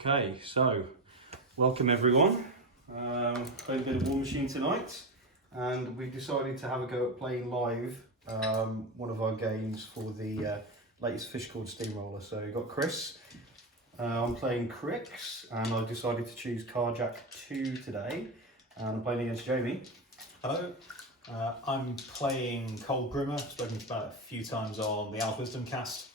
Okay, so welcome everyone. Playing a bit of Warmachine tonight, and we've decided to have a go at playing live one of our games for the latest fish called Steamroller. So we've got Chris. I'm playing Cryx, and I've decided to choose Karjack 2 today, and I'm playing against Jamie. Hello, I'm playing Kolgrimma. Spoken about it a few times on the Alpha Wisdom cast.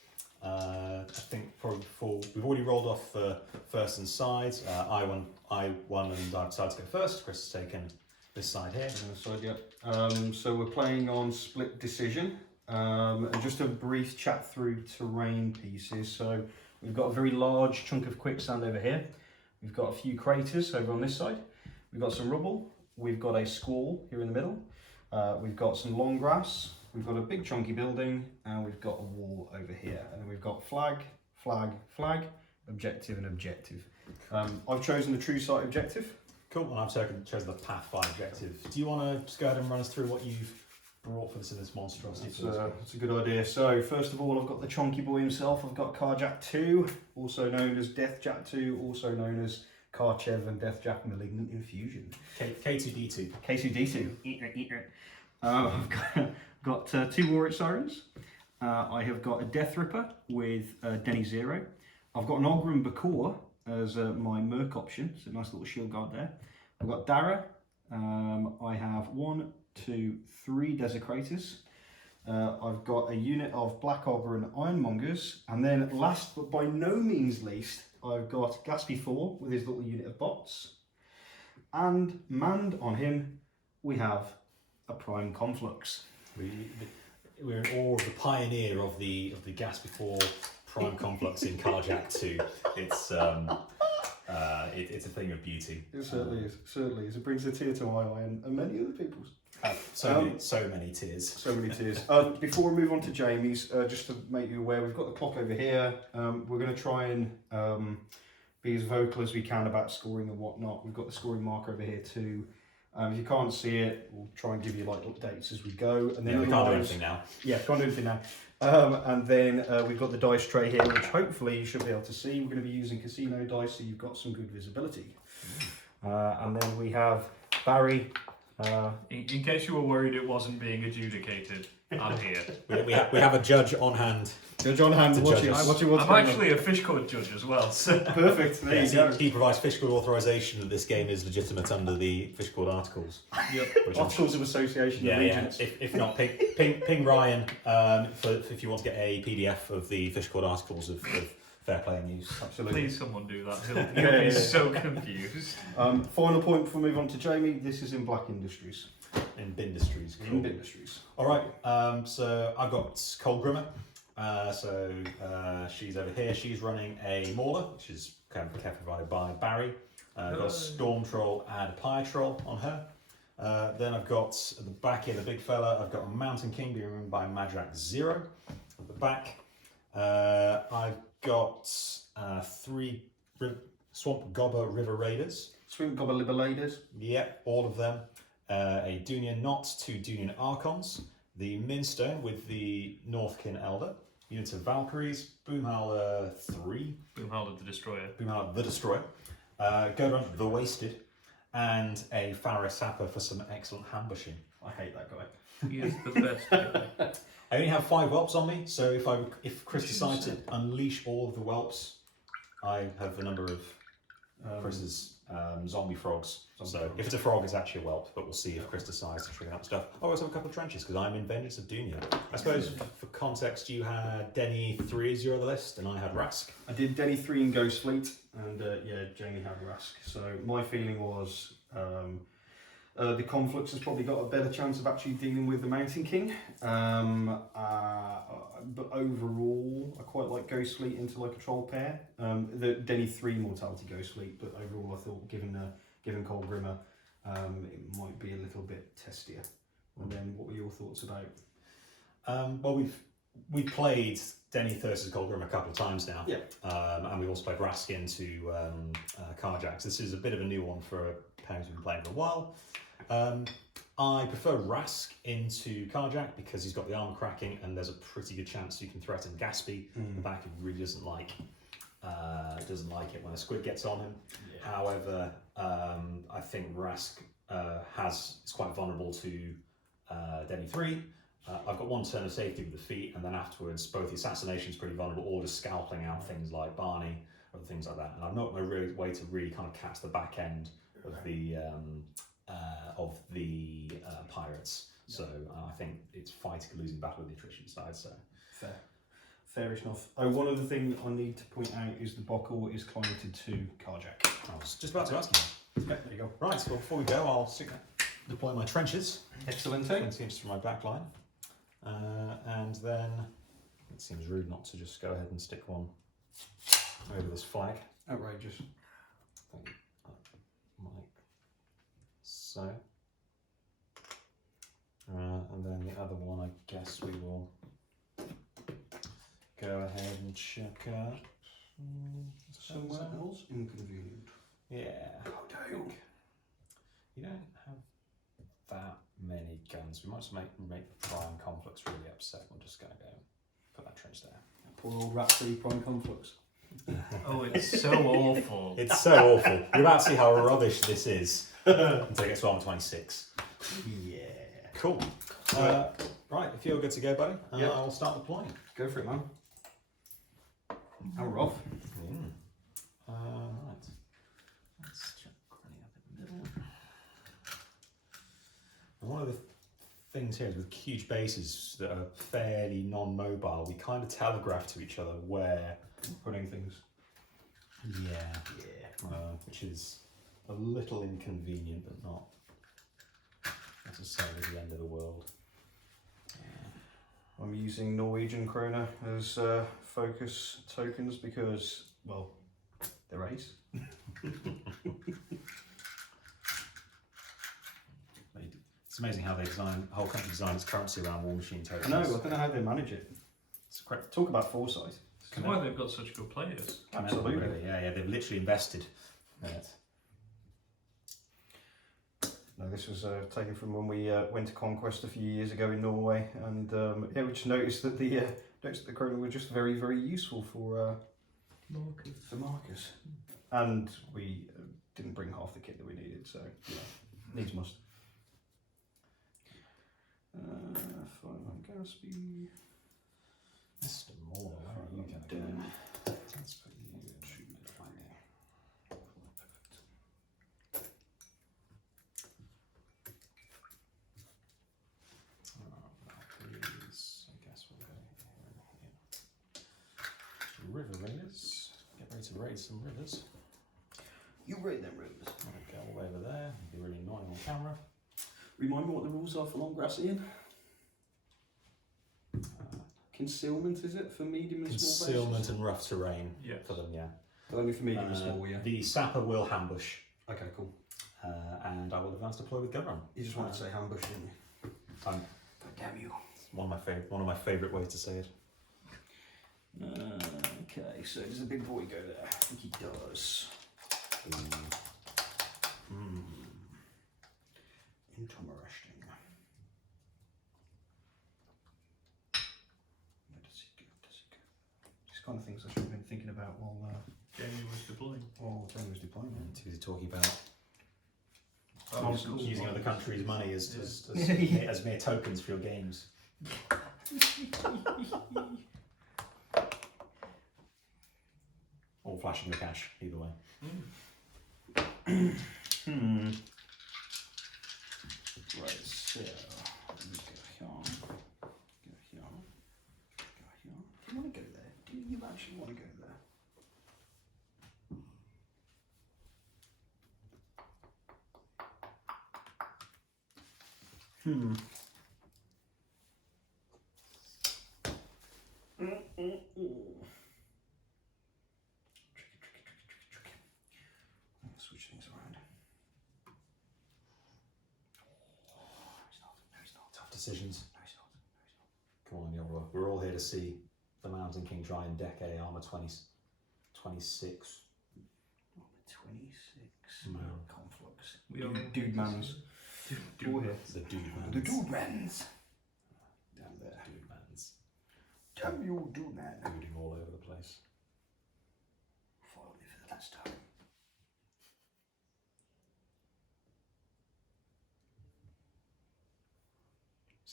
I think probably before we've already rolled off the first and sides. I won, and I decided to go first. Chris has taken this side here. Side, yeah. So we're playing on split decision, and just a brief chat through terrain pieces. So we've got a very large chunk of quicksand over here. We've got a few craters over on this side. We've got some rubble. We've got a squall here in the middle. We've got some long grass. We've got a big chunky building, and we've got a wall over here. And then we've got flag, flag, flag, objective and objective. I've chosen the true sight objective. Cool, and I've chosen the Path 5 objective. Do you want to just go ahead and run us through what you've brought for this monstrosity? That's a good idea. So first of all, I've got the chunky boy himself. I've got Karjack 2, also known as Deathjack 2, also known as Karchev and Deathjack Malignant Infusion. K2D2. K2D2. I've got 2 Warwick Sirens. I have got a Death Ripper with Denny 0. I've got an Ogrim Bakor as my Merc option, so a nice little shield guard there. I've got Dara. I have 1, 2, 3 Desecrators. I've got a unit of Black Ogre and Ironmongers. And then last but by no means least, I've got Gaspy 4 with his little unit of bots. And manned on him, we have a Prime Conflux. We're in awe of the pioneer of the gas before Prime Conflux in Karjack 2. It's a thing of beauty. It certainly is. Certainly is. It brings a tear to my eye and many other people's. So many tears. So many tears. Before we move on to Jamie's, just to make you aware, we've got the clock over here. We're going to try and be as vocal as we can about scoring and whatnot. We've got the scoring marker over here too. If you can't see it, we'll try and give you like updates as we go. And then we can't do anything now. Yeah, can't do anything now. And then we've got the dice tray here, which hopefully you should be able to see. We're going to be using casino dice, so you've got some good visibility. And then we have Barry. In case you were worried it wasn't being adjudicated, I'm here. we have a judge on hand. Judge on hand. I'm actually a fish court judge as well. So. Perfect. There you go. He provides fish court authorization that this game is legitimate under the fish court articles. Yep. Articles of Association. Yeah, yeah. If not, ping Ryan if you want to get a PDF of the fish court articles of fair play and use. Absolutely. Please, someone do that. He'll be so confused. Final point before we move on to Jamie. This is in Black Industries. In Bindustries. Cool. In Bindustries. All right. So I've got Kolgrimma. She's over here. She's running a Mauler, which is kind of provided by Barry. I've got a Storm Troll and a Pyre Troll on her. Then I've got at the back here, the big fella. I've got a Mountain King being run by Madrak 0 at the back. I've got 3 Swamp Gobber River Raiders. Swamp Gobber River Raiders. Yep, all of them. A Dunian Knot, 2 Dunian Archons. The Minstone with the Northkin Elder. Units of Valkyries. Boomhowler 3. Boomhowler the Destroyer. Boomhowler the Destroyer. Godrun the Wasted. And a Farah Sapper for some excellent ambushing. I hate that guy. He is the best. I only have 5 whelps on me, so if Chris decides to unleash all of the whelps, I have a number of Chris's zombie frogs. If it's a frog, it's actually a whelp, but we'll see if Chris decides to trigger that stuff. I always have a couple of trenches because I'm in Vengeance of Dunya. I suppose for context, you had Denny 3 as your other list, and I had Rask. I did Denny 3 in Ghost Fleet, and Jamie had Rask. So my feeling was the Conflux has probably got a better chance of actually dealing with the Mountain King. But overall, I quite like Ghost Fleet into like a troll pair. The Denny 3 Mortality Ghost Fleet, but overall I thought given Kolgrimma, it might be a little bit testier. And then what were your thoughts about? Well, we've played Denny versus Kolgrimma a couple of times now. Yeah. And we've also played Rask into Karjack. This is a bit of a new one for a pair who's been playing for a while. I prefer Rask into Karjack because he's got the armor cracking and there's a pretty good chance you can threaten Gaspy. The back if he really doesn't like Karjack doesn't like it when a squid gets on him. Yeah. However, I think Rask is quite vulnerable to Denny 3. I've got one turn of safety with the feet, and then afterwards both the assassination's pretty vulnerable, or just scalping out things like Barney or things like that. And I've not no way to really kind of catch the back end of the pirates. So I think it's fighting a losing battle with the attrition side. So Fair enough. Oh, one other thing I need to point out is the Bokor is cliented to Karjack. I was just about to ask you. Yeah, there you go. Right, so before we go, I'll deploy my trenches. Excellent. 20 inches from my back line. And then it seems rude not to just go ahead and stick one over this flag. Outrageous. Like so. And then the other one, I guess we will go ahead and check out. Somewhere else inconvenient. Yeah. Oh, damn. You don't have that many guns. We might just make the Prime Conflicts really upset. We're just going to go put that trench there. Poor old Rhapsody Prime Conflicts. Oh, it's so awful. It's so awful. You're about to see how rubbish this is until it gets to armor 26. Yeah. Cool. Right, if you're good to go, buddy, Yep. I'll start deploying. Go for it, man. And we're off. Right. Let's check Granny up in the middle. And one of the things here is with huge bases that are fairly non-mobile, we kind of telegraph to each other where we're putting things. Yeah. Which is a little inconvenient, but not necessarily the end of the world. I'm using Norwegian krona as focus tokens because, well, they're ace. It's amazing how they design, the whole country designs its currency around Warmachine tokens. I know, I don't know how they manage it. It's quite Talk about foresight. That's why they've got such good players. Absolutely. Really. Yeah, they've literally invested in it. No, this was taken from when we went to Conquest a few years ago in Norway, and yeah, we just noticed that the krona were just very, very useful for markers, and we didn't bring half the kit that we needed, so yeah, needs must. 5 on Gatsby. Mr. Moore, where are you going to go? Let's put you in mid-flanking. Please, I guess we'll go here. River Raiders. Get ready to raid some rivers. You raid them rooms. Go all over there. It'd be really annoying on camera. Remind me what the rules are for long grass, Ian? Concealment, is it, for medium and small bases? Concealment and rough terrain for them, yeah. Only for medium and small, yeah. The sapper will ambush. Okay, cool. And I will advance deploy with gun run. You just wanted to say ambush, didn't you? God damn you. One of my favourite ways to say it. Okay, so does the big boy go there? I think he does. Interesting. Where does he go? These kind of things I should have been thinking about while Jamie was deploying. Jamie was deploying. Too busy talking about Cool. using other countries' money as mere tokens for your games. Or flashing the cash, either way. Right, so let me go here. Do you want to go there? Do you actually want to go there? Tricky. Switch things around. No, he's not. Tough decisions. No, he's not. Come on, we're all here to see the Mountain King try and deck a armor 26. 26. Conflicts. Dude mans. All here. The dude mans. The dude mans. Down there. Dude mans. Damn you, dude man. Duding all over the place. Follow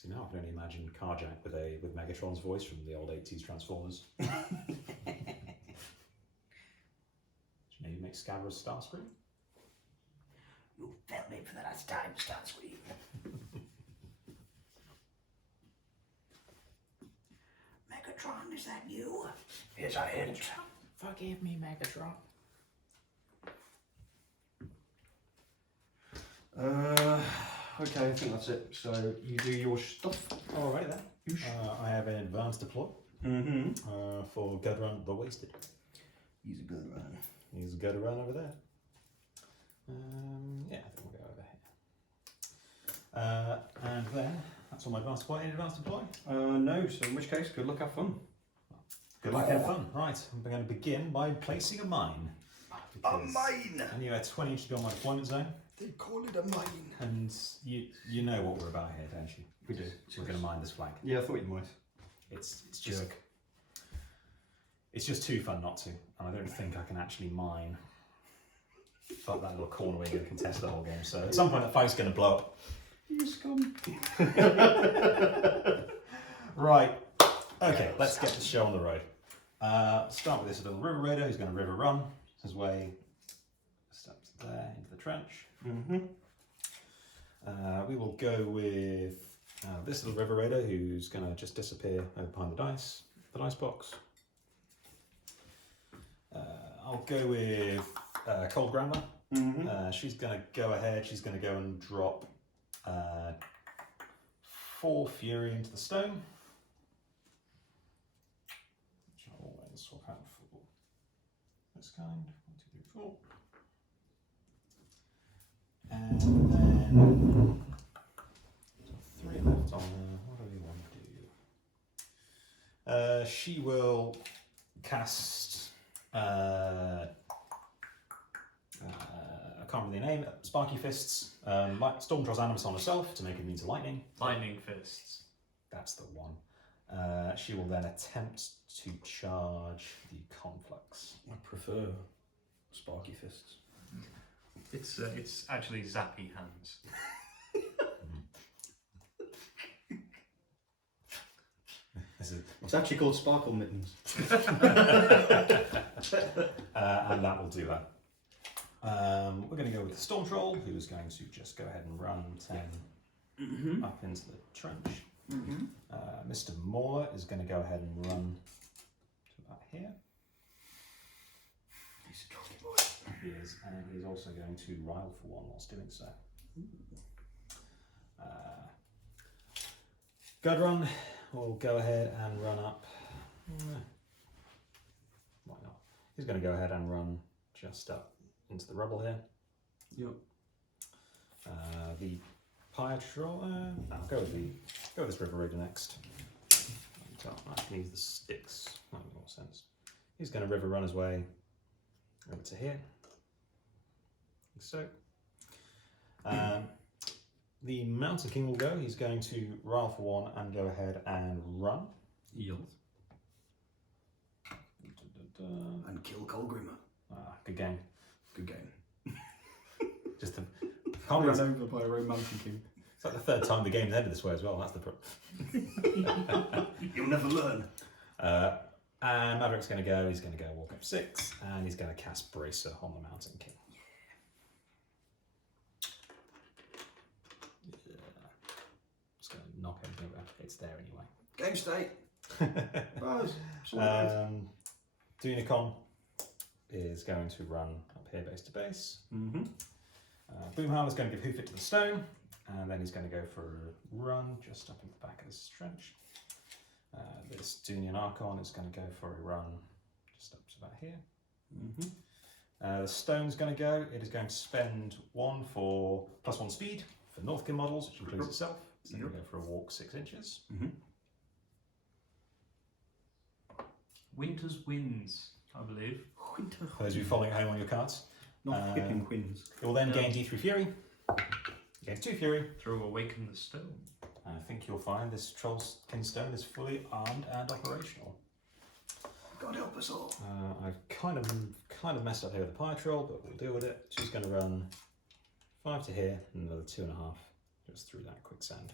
See, now I can only imagine Karjack with Megatron's voice from the old 80s Transformers. Maybe make Scabrous Starscream? You felt me for the last time, Starscream. Megatron, is that you? Here's a hint. Forgive me, Megatron. Okay, I think that's it. So you do your stuff. Alright then. I have an advanced deploy for Gudrun the Wasted. He's a good one. He's good around over there. Yeah, I think we'll go over here. And then, that's all my advanced deploy. Any advanced deploy? No, so in which case, good luck, have fun. Good luck, have fun. Right, I'm going to begin by placing a mine. A mine! And you had 20 inches beyond my deployment zone. They call it a mine. And you know what we're about here, don't you? We do. We're going to mine this flag. Yeah, I thought you might. It's just too fun not to, and I don't think I can actually mine. But that little corner where you're going to contest the whole game. So at some point that fight's going to blow up. You scum. Right. Okay, let's get the show on the road. Start with this little river raider who's going to river run his way steps there into the trench. We will go with this little river raider who's going to just disappear over behind the dice box. I'll go with Kolgrimma. She's going to go ahead. She's going to go and drop 4 Fury into the stone. Which I'll always swap out for this kind. 1, 2, 3, 4. And then 3 left on her. What do we want to do? She will cast. I can't remember the name. Sparky Fists. Storm draws Animus on herself to make it immune to lightning. Lightning fists. That's the one. She will then attempt to charge the Conflux. I prefer Sparky Fists. It's actually zappy hands. It's actually called Sparkle Mittens. And that will do that. We're going to go with the Storm Troll, who's going to just go ahead and run 10 up into the trench. Mr. Mauler is going to go ahead and run to about here. He's a jolly boy. He is, and he's also going to rile for 1 whilst doing so. Gudrun will go ahead and run up. Why not? He's going to go ahead and run just up into the rubble here. Yep. The Pyatro, I'll go with this River Raider next. I can use the sticks, that makes more sense. He's going to river run his way over to here, like so. The Mountain King will go. He's going to rile for 1 and go ahead and run. Yield. And kill Kolgrimma. Good game. Good game. Just the Can't run over by a Mountain King. It's like the 3rd time the game's ended this way as well. That's the problem. You'll never learn. And Maverick's going to go. He's going to go walk up 6, and he's going to cast Bracer on the Mountain King. Yeah. Just going to knock everything over. It's there anyway. Game state. Buzz. Dunicon is going to run up here base to base. Boomhowler's going to give Hoof it to the stone, and then he's going to go for a run just up in the back of this trench. This Dunian Archon is going to go for a run just up to about here. The stone's going to go. It is going to spend 1 for +1 speed for Northkin models, which includes itself. It's going to go for a walk 6 inches. Winter's Winds, I believe. For those of you following at home on your cards. Not whipping quins. It will then gain D3 Fury. Gains 2 Fury. Through Awaken the Stone. And I think you'll find this Trollskin Stone is fully armed and operational. God help us all. I've kind of messed up here with the Pyatro, but we'll deal with it. She's going to run 5 to here and another 2.5 just through that quicksand.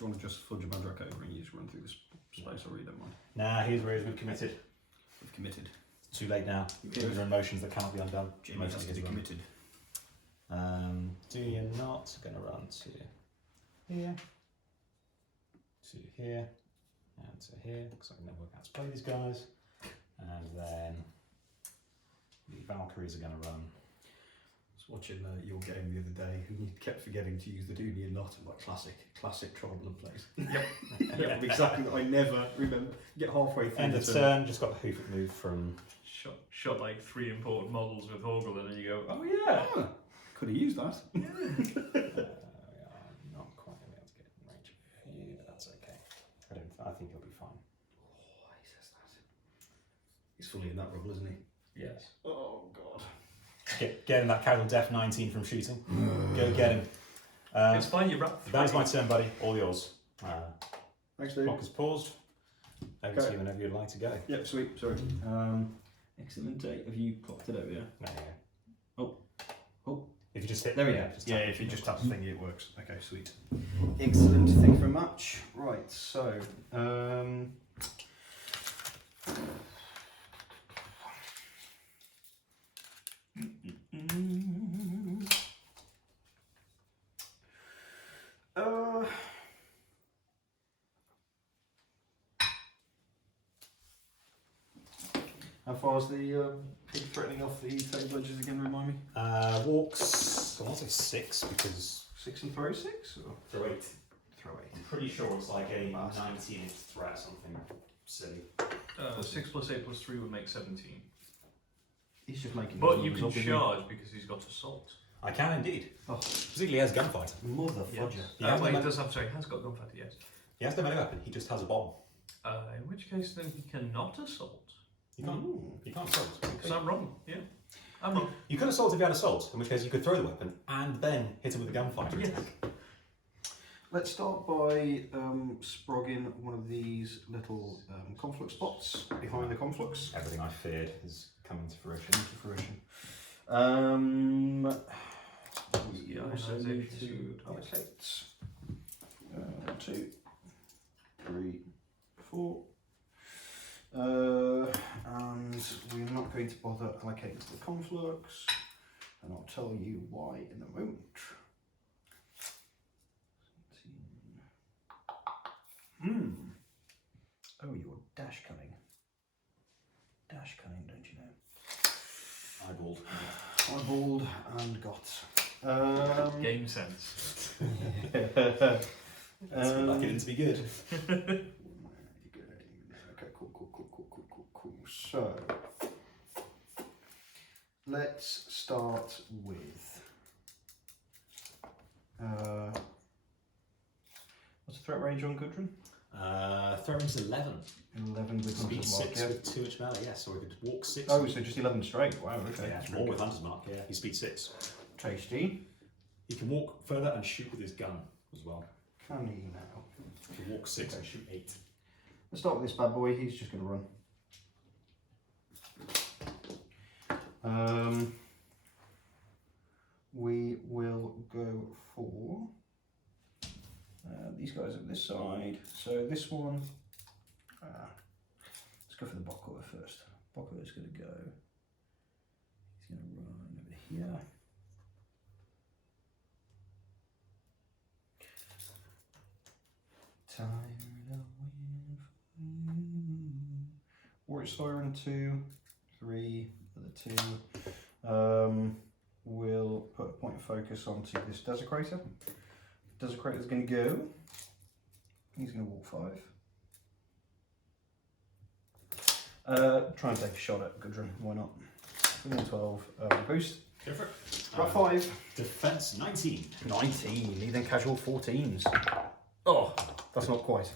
you want to just fudge a Badrak over and you just run through this space, or you don't mind? Nah, here's where we've committed. We've committed. It's too late now. These are emotions that cannot be undone. Jimmy has to be committed. Do you not going to run to here, to here, and to here, because I can never work out how to play these guys. And then the Valkyries are going to run. I was watching your game the other day, and you kept forgetting to use the Dooney and not. I'm like, classic Tribal plays. Yep. Exactly. I never remember. Get halfway through. End of turn, just got the hoof it move from. Shot like 3 imported models with Horgel, and then you go, oh yeah. Ah, could have used that. We are not quite going to be able to get in range of here, but that's okay. I think he'll be fine. Oh, he says that. He's fully in that rubble, isn't he? Yes. Oh God. Get him that casual def 19 from shooting. Go get him. It's fine, you wrap 3. That is my turn, buddy. All yours. Thanks, dude. Clock is paused. Over to you whenever you'd like to go. Yep, sweet. Sorry. Excellent date. Have you clocked it out? Yeah. No, yeah. Oh. If you just hit. There we go. just Yeah, tap if you it. just tap the thing, it works. Okay, sweet. Excellent. Thank you very much. Right. So. How far is the big threatening off the table edges again? Remind me. Walks. I want to say 6 because 6 and throw 6? Or? throw 8. Throw 8. I'm pretty sure it's like a Bastard. 19 threat, something silly. 6 plus 8 plus 3 would make 17. He's just making. But you numbers can up, isn't he? charge because he's got assault. I can indeed. Oh, Particularly as gunfighter. mother Yes. fudger. He has, Wait, no he melee- has got gunfighter, yes. he has no melee weapon, he just has a bomb. In which case then he cannot assault. You can't. Ooh. You can't assault. Because I'm wrong, yeah. I'm wrong. You could assault if you had assault, in which case you could throw the weapon and then hit him with a gunfighter Yes. attack. Let's start by sprogging one of these little conflux spots behind the conflux. Everything I feared is coming to fruition. To fruition. We also need to allocate 2, 3, 4. And we're not going to bother allocating to the conflux, and I'll tell you why in a moment. Oh, you're dash cunning. Dash cunning, don't you know? Eyeballed. Eyeballed and got. Game sense. Like it to be good. Okay, cool. So, let's start with. What's the threat range on Gudrun? Threat range is 11. 11 with Speed Hunter's Mark, 6 yeah. with 2 inch melee, yes, or we could walk 6. Oh, so just 11 straight. Wow, okay. Yeah, That's more really with good. Hunter's Mark, yeah. He's speed 6. Tasty. He can walk further and shoot with his gun as well. Can he now? He can walk 6 and shoot 8. Let's start with this bad boy. He's just going to run. We will go for these guys at this side. So this one, let's go for the Bokor first. Bokor is going to go. He's going to run over here. Time to win for you. Warrior Siren 2, 3 for the 2. We'll put a point of focus onto this Desecrator. Desecrator's going to go. He's going to walk 5. Try and take a shot at Gudrun, why not? 12, boost. Go for it. Got 5. Defense 19. 19, he then casual 14s. Oh, that's not quite.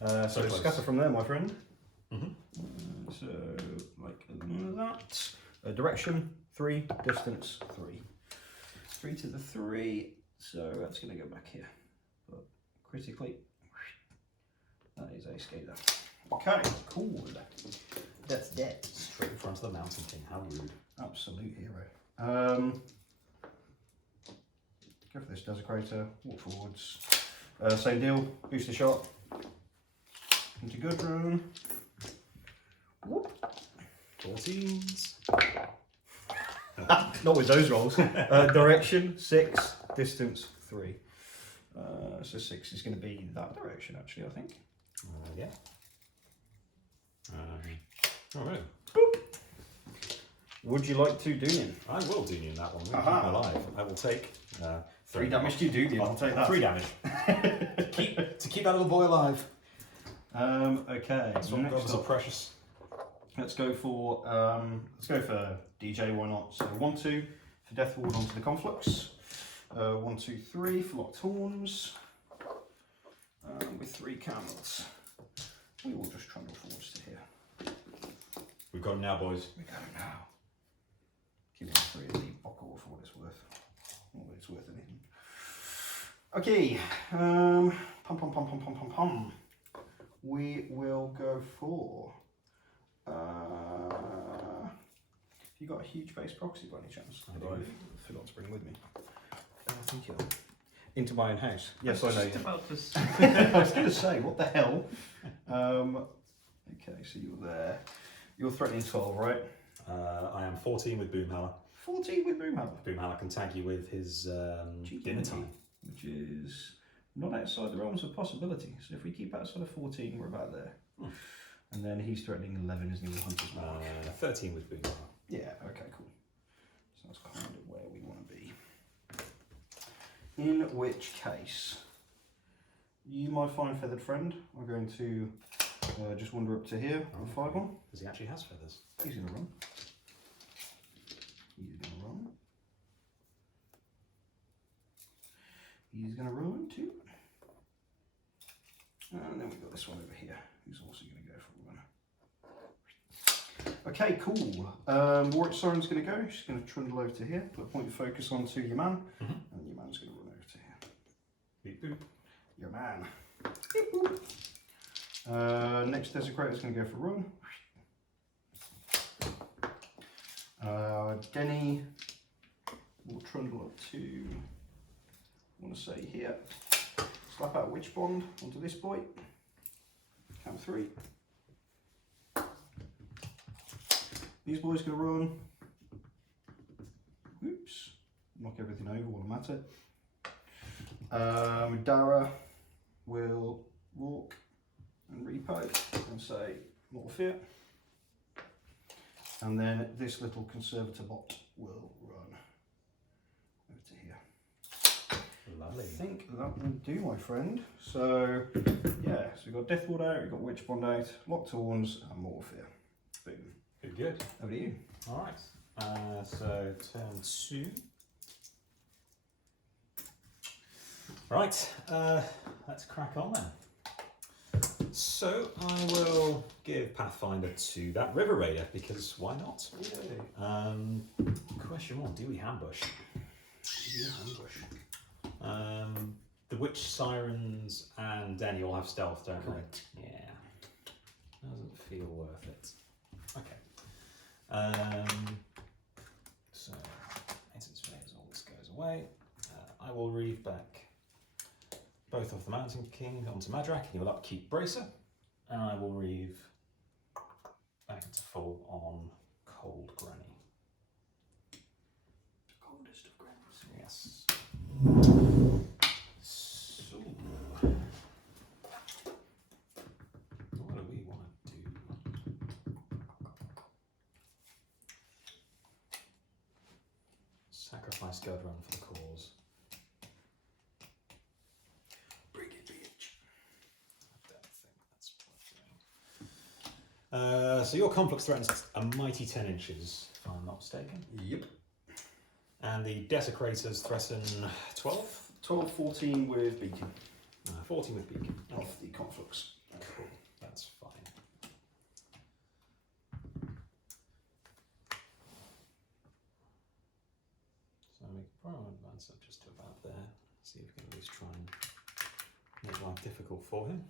So close. scatter from there, my friend. Mm-hmm. So, like that. Direction, 3. Distance, 3. 3 to the 3. So that's going to go back here. But critically, that is a scaler. Okay, cool. That's dead. Straight in front of the Mountain King. How rude. Absolute hero. Go for this Desecrator, walk forwards. Same deal, booster shot. Into good run. Whoop. 14s. Not with those rolls. Direction 6, distance 3. So 6 is going to be that direction, actually, I think. Yeah. Oh, really? Would you like to Dunion? I will Dunion that one. I'm Aha. keep alive. I will take 3 damage to Dunion, I'll take that. 3 damage. to keep that little boy alive. Okay. That's what next gods are up, precious. let's go for DJ. Why not? So 1, 2 for Death Ward onto the Conflux. 1, 2, 3 for Locked Horns. With 3 candles. We will just trundle forwards to here. We've got him now, boys. We go now. Give me 3 of the buckle for what it's worth. Not that it's worth anything. Okay. Pum. We will go for. You got a huge base proxy by any chance? I do. I forgot to bring with me. Thank you. Into my own house. Yes, I know. Just about to say. I was going to say, what the hell? Okay, so you're there. You're threatening 12, right? I am 14 with Boomhammer. 14 with Boomhammer. Boomhammer can tag you with his dinner time. Which is not outside the realms of possibility. So if we keep outside of 14, we're about there. And then he's threatening 11, isn't he, with Hunter's Mark? 13 with Boomhammer. Yeah, okay, cool. So that's kind of where we want to be. In which case, you, my fine feathered friend, are going to just wander up to here and 5 on. Because he actually has feathers. He's going to run. He's going to run. He's going to run too. And then we've got this one over here, who's also going to go for a run. Okay, cool. Warwick Siren's going to go. She's going to trundle over to here, put a point of focus onto your man, and your man's going to run over to here. Beep boop. Your man. Beep boop. Next Desecrator's going to go for a run. Denny will trundle up to, I want to say here. Slap out Witch Bond onto this boy. Count 3. These boys going to run. Oops. Knock everything over while I'm at it. Dara will walk and repo and say Mortal Fear. And then this little conservator bot will run over to here. Lovely. I think that will do, my friend. So, yeah, so we've got Death Ward out, we've got Witch Bond out, Locked Horns, and Mortal Fear. Boom. Good. Over to you. Alright. So turn 2. Right, let's crack on then. So I will give Pathfinder to that River Raider because why not? Question 1, do we ambush? The Witch Sirens and Denny all have stealth, don't Correct. they? Yeah. Doesn't feel worth it. Okay. So, Essence Phase, all this goes away. I will read back both of the Mountain King onto Madrak, and he will upkeep Bracer. And I will reave back into full on Cold Granny. The coldest of grannies. Yes. So, what do we want to do? Sacrifice Gudrun for the cause. Bring it, bitch. I don't think that's worth doing. So your conflict threatens a mighty 10 inches, if I'm not mistaken. Yep. And the Desecrators threaten 12? 12, 14 with Beacon. 14 with Beacon. Off the Conflux. Cool, that's fine. So we can probably advance up just to about there. See if we can at least try and make life difficult for him.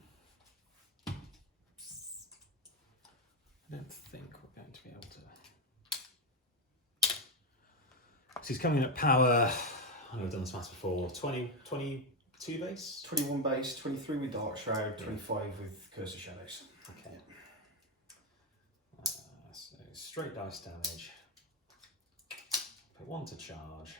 I don't think we're going to be able to. So he's coming in at power, I know I've done this maths before, 20 2 base. 21 base, 23 with Dark Shroud, 25 with Curse of Shadows. Okay. So straight dice damage. Put 1 to charge.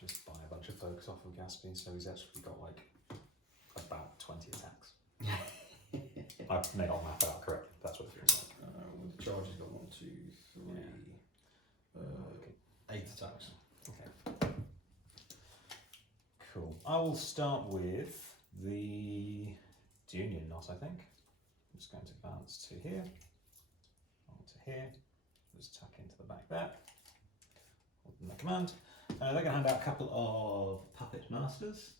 Just buy a bunch of focus off of Gatsby, so he's actually got like about 20 attacks. I may not map it out correctly, that's what it feels like. With the charge, he's got 1, 2, 3, 8 attacks. Okay. Cool. I will start with the Union knot, I think. I'm just going to bounce to here, on to here, just tuck into the back there. Hold in the command. They're going to hand out a couple of Puppet Masters.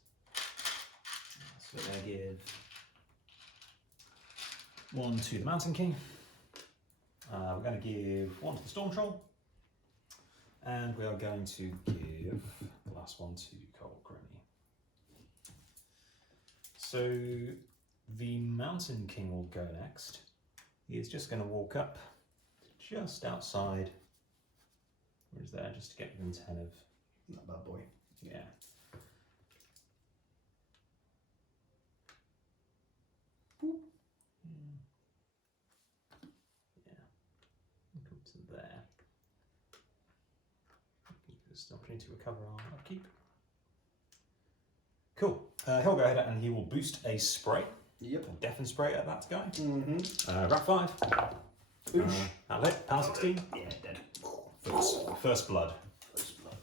So they're going to give 1 to the Mountain King. We're going to give 1 to the Storm Troll. And we are going to give the last one to Kolgrimma. So the Mountain King will go next. He is just going to walk up just outside. Where is there? Just to get within 10 of That bad boy. yeah. Boop. Yeah. Come to there. Just an opportunity to recover our upkeep. Cool. He'll go ahead and he will boost a spray. Yep. A deafen spray at that guy. Mm-hmm. Wrap 5. That'll hit. Power 16. Yeah, dead. First blood. First blood.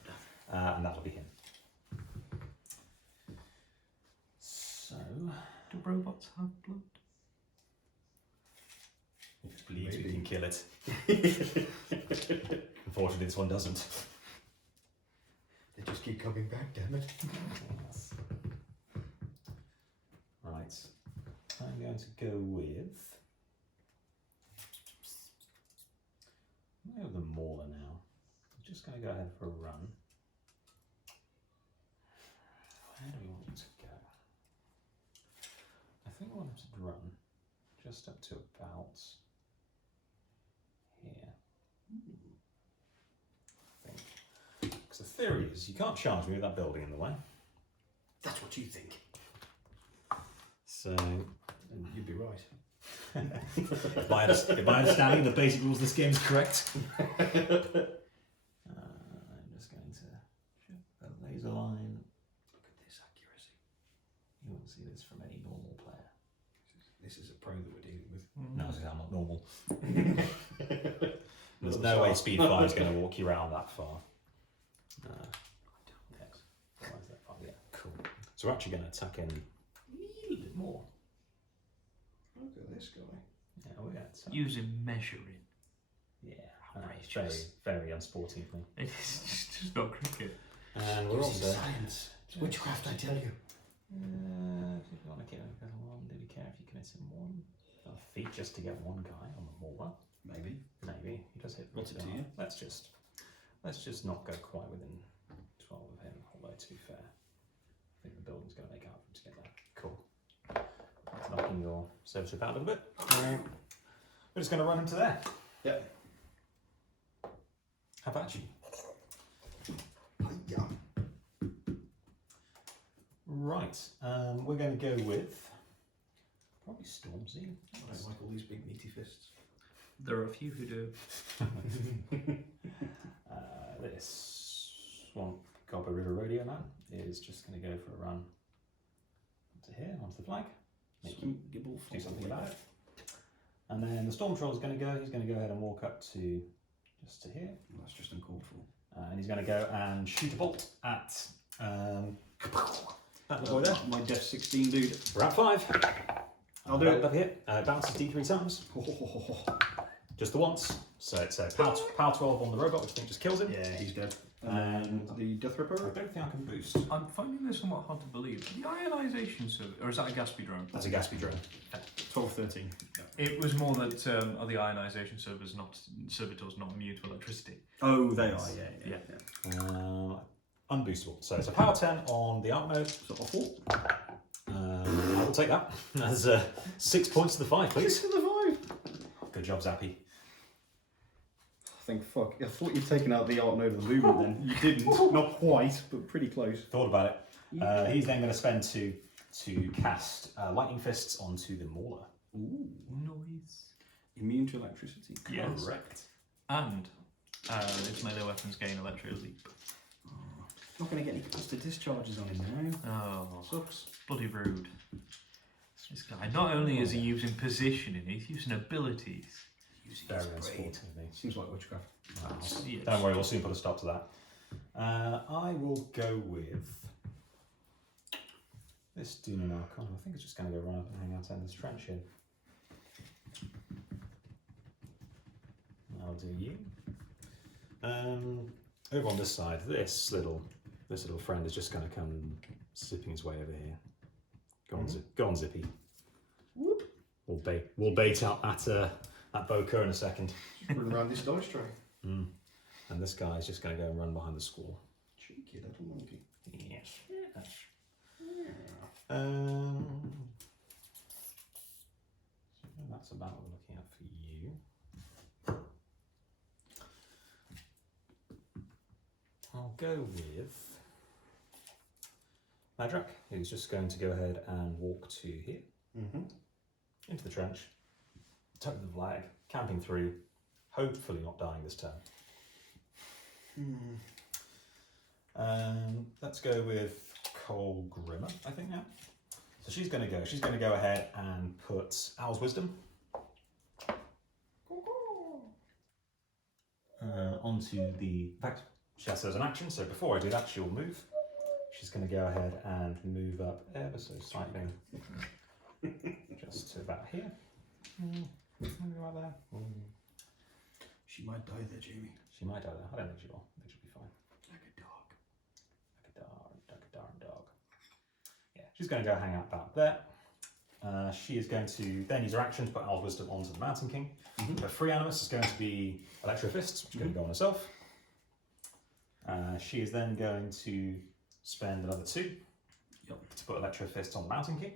And that'll be him. So, Do robots have blood? if it bleeds, we Maybe. can kill it. Unfortunately, this one doesn't. They just keep coming back, damn it. Yes. Right. I'm going to go with. I'm going to go with the Mauler now. I'm just going to go ahead for a run. Where do we want him to go? I think I want him to run just up to about here. I think. Because the theory is you can't charge me with that building in the way. That's what you think. So, And you'd be right. if my understanding of the basic rules of this game is correct. I'm just going to shoot a laser line. Look at this accuracy. You won't see this from any normal player. This is a pro that we're dealing with. No, I'm not normal. There's no way Speed 5 is going to walk you around that far. Yes. Why is that far? Yeah, cool. So we're actually going to attack him a little bit more. Look at this guy. Yeah, we're going to attack. Using measuring. Yeah, very, very unsportingly. It's just not cricket. And we're Using also. science. It's witchcraft, I tell you. If you want to kill him, do we care if you can hit him 1? A feat just to get 1 guy on the Mauler. Maybe. Maybe he does hit. What's it to you? Let's just not go quite within 12 of him. Although to be fair, I think the building's going to make out for him to get there. Cool. That's knocking your service out a little bit. We're just going to run into there. Yep. How about you? Yeah. Right. We're going to go with probably Stormzy. I don't like all these big meaty fists. There are a few who do. This one, Gobber River Rodeo Man, is just going to go for a run to here, onto the flag. Do something about it. And then the Storm Troll is going to go, he's going to go ahead and walk up to just to here. That's just uncalled for. And he's going to go and shoot a bolt at that boy there. My Def 16 dude. We're at 5. I'll do it. Up here. Bounces D3 times. Just the once. So it's a power 12 on the robot, which I think just kills him. Yeah, he's dead. And the Death I Ripper? don't think I can boost. I'm finding this somewhat hard to believe. The ionization server, or is that a Gatsby drone? That's a Gatsby drone. 12, 13. Yeah. It was more that are the ionization servers servitors not immune to electricity? Oh, they are, yeah. Unboostable. So it's a power 10 on the arc mode. So awful. I will take that. That's 6 points to the 5, please. 6 to the 5. Good job, Zappy. I think, fuck, I thought you'd taken out the art node of the movement then. You didn't. Not quite, but pretty close. Thought about it. He's then going to spend 2 to cast Lightning Fists onto the Mauler. Ooh. Noise. Immune to electricity. Yes. Correct. And its melee weapons gain Electro Leap. Not going to get any caster discharges on him now. Oh, Sucks. bloody rude. This guy, not only is he using positioning, he's using abilities. Very unsporting of me. Seems like witchcraft. Wow. Yes. Don't worry, we'll soon put a stop to that. I will go with this Demon Archon. I think it's just going to go run up and hang out in this trench here. I'll do you. Over on this side, this little friend is just going to come zipping his way over here. Go on, Zippy. Whoop. We'll bait out that Boker in a second. Run around this dice tray. And this guy is just going to go and run behind the squall. Cheeky little monkey. Yes. That's about what we're looking at for you. I'll go with Karjack, who's just going to go ahead and walk to here, into the trench, tuck the flag, camping through, hopefully not dying this turn. Let's go with Kolgrimma, I think now. So she's going to go ahead and put Owl's Wisdom onto the. In fact, she has as an action. So before I do that, she will move. She's going to go ahead and move up ever so slightly, just to about here. Maybe right there. She might die there, Jamie. She might die there. I don't think she will. I think she'll be fine. Like a dog. Like a darn dog. Yeah, she's going to go hang out about there. She is going to then use her action to put Owl's Wisdom onto the Mountain King. Her free animus is going to be Electro Fists, which is going to go on herself. She is then going to spend another 2 to put Electro Fists on the Mountain King.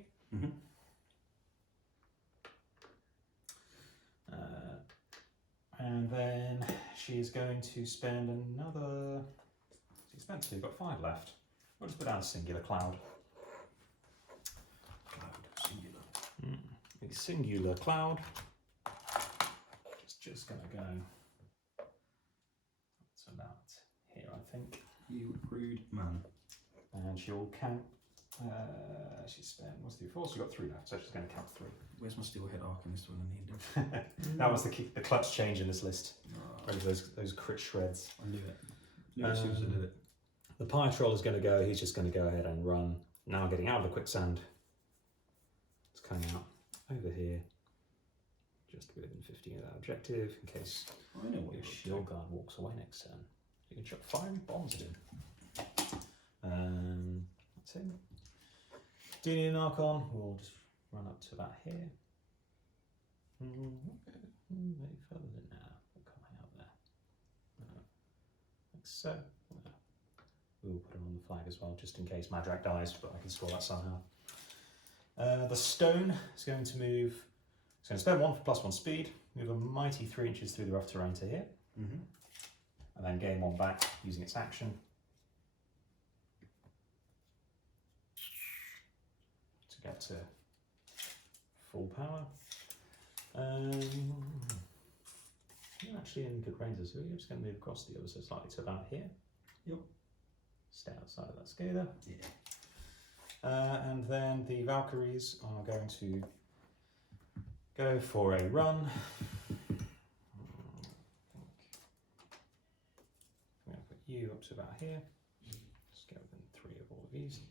And then she is going to spend another. She's spent 2, got 5 left. We'll just put down a singular cloud. Singular. A singular cloud. It's just going to go. It's about here, I think. You rude man. And she'll count. She spent, what's the 4? So she's got 3 left, so she's going to count 3. Where's my Steelhead Arcanist when I need it? That was the clutch change in this list. Ready for those crit shreds. I knew it. Knew it as soon as I did it. The Pie Troll is going to go, he's just going to go ahead and run. Now getting out of the quicksand. It's coming out over here. Just within 15 of that objective, in case I know what your you're shield guard walks away next turn. You can chuck 5 bombs at him. That's him. Dunian Archon will just run up to about here. Maybe further than now. We'll come hang out there. Like so. We'll put him on the flag as well, just in case Karjack dies, but I can score that somehow. The stone is going to move. It's going to spend 1 for +1 speed, move a mighty 3 inches through the rough terrain to here, and then gain 1 back using its action. To get to full power. You're actually in good range, so you're just going to move across the other side slightly to about here. Yep. Stay outside of that scaler. Yeah. And then the Valkyries are going to go for a run. I'm going to put you up to about here. Just get within 3 of all of these.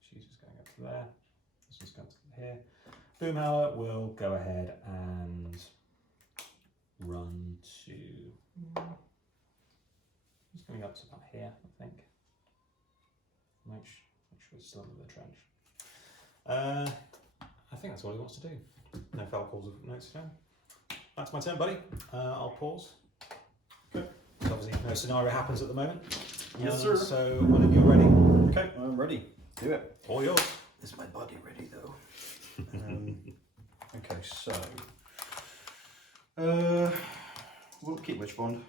She's just going up to there. This one's going to here. Boomhauer will go ahead and run to. He's going up to about here, I think. Make sure it's still under the trench. I think that's all he wants to do. No foul calls of notes down. That's my turn, buddy. I'll pause. Okay. So obviously no scenario happens at the moment. Yes, sir. So whenever you're ready. Okay, I'm ready. Do it. All yours. Is my body ready though? Okay, so we'll keep Witch Bond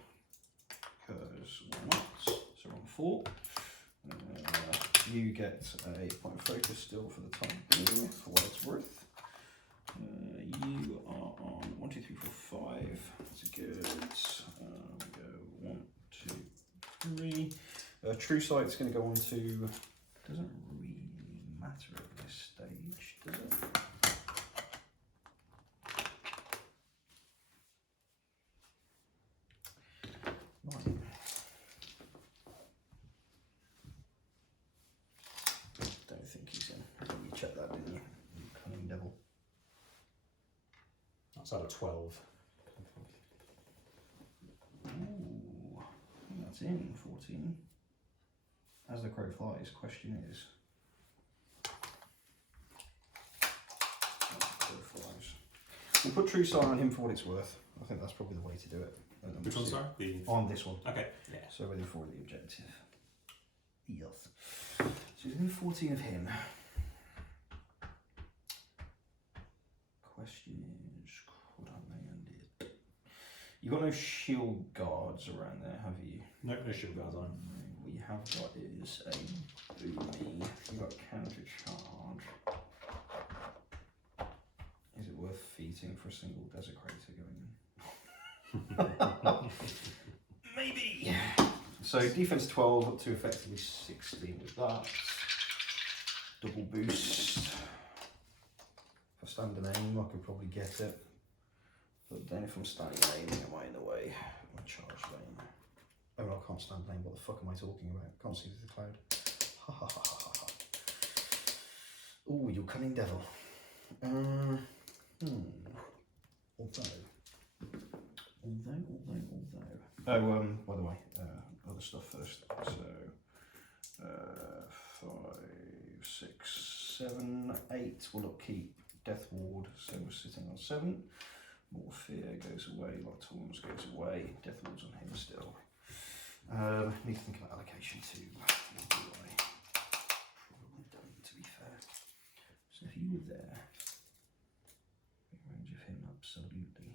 because why not? So we're on 4. You get a point of focus still for the time being, for what it's worth. You are on 1, 2, 3, 4, 5. That's good. We go 1, 2, 3. True Sight's going to go on to. Doesn't really matter at this stage, does it? Right. Don't think he's in. You checked that, didn't you? You cunning devil. That's out of 12. Ooh, I think that's in 14. As the crow flies, question is. As the crow flies. We'll put True Sight on him for what it's worth. I think that's probably the way to do it. Which one, sorry? On this one. Okay, yeah. So within 4 of the objective. Yes. So he's within 14 of him. Question is, could I land it? You've got no shield guards around there, have you? Nope, no shield guards on. What you have got is a boomy. You've got counter charge. Is it worth feating for a single desecrator going in? Maybe. So defense 12 up to effectively 16 with that. Double boost. If I stand and aim, I could probably get it. But then if I'm standing and aiming, am I in the way? My charge lane. Oh, I can't stand and aim. What the fuck am I talking about? Can't see through the cloud. Ha ha ha ha ha. Oh, you cunning devil. Although. Oh, by the way, other stuff first. So, 5, 6, 7, 8 will upkeep Death Ward, so we're sitting on 7. More Fear goes away, Locked Horns goes away, Death Ward's on him still. Need to think about allocation too. What do I? Probably don't, to be fair. So if you were there, range of him, absolutely.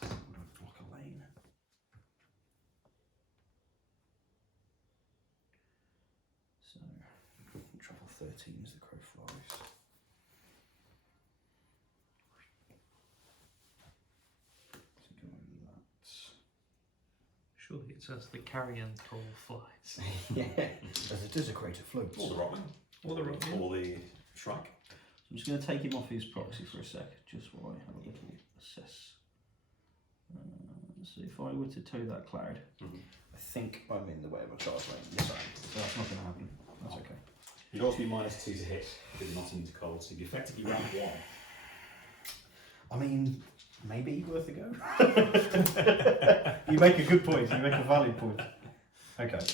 Would I block a lane? So, travel 13 as the crow flies. So go over that. Surely it's as the carrion tall flies. Yeah, as a desecrator floats. Or the Rockman. Or the Rockman. Or the Shrike. I'm just going to take him off his proxy for a sec, just while I have a little assess. So if I were to tow that cloud, I think I'm in the way of a charge lane. Yes, I am. So that's not going to happen. That's okay. You'd also be -2 to hit because you're not immune to cold, so you'd be effectively round 1. I mean, maybe worth a go. You make a good point. You make a valid point. Okay.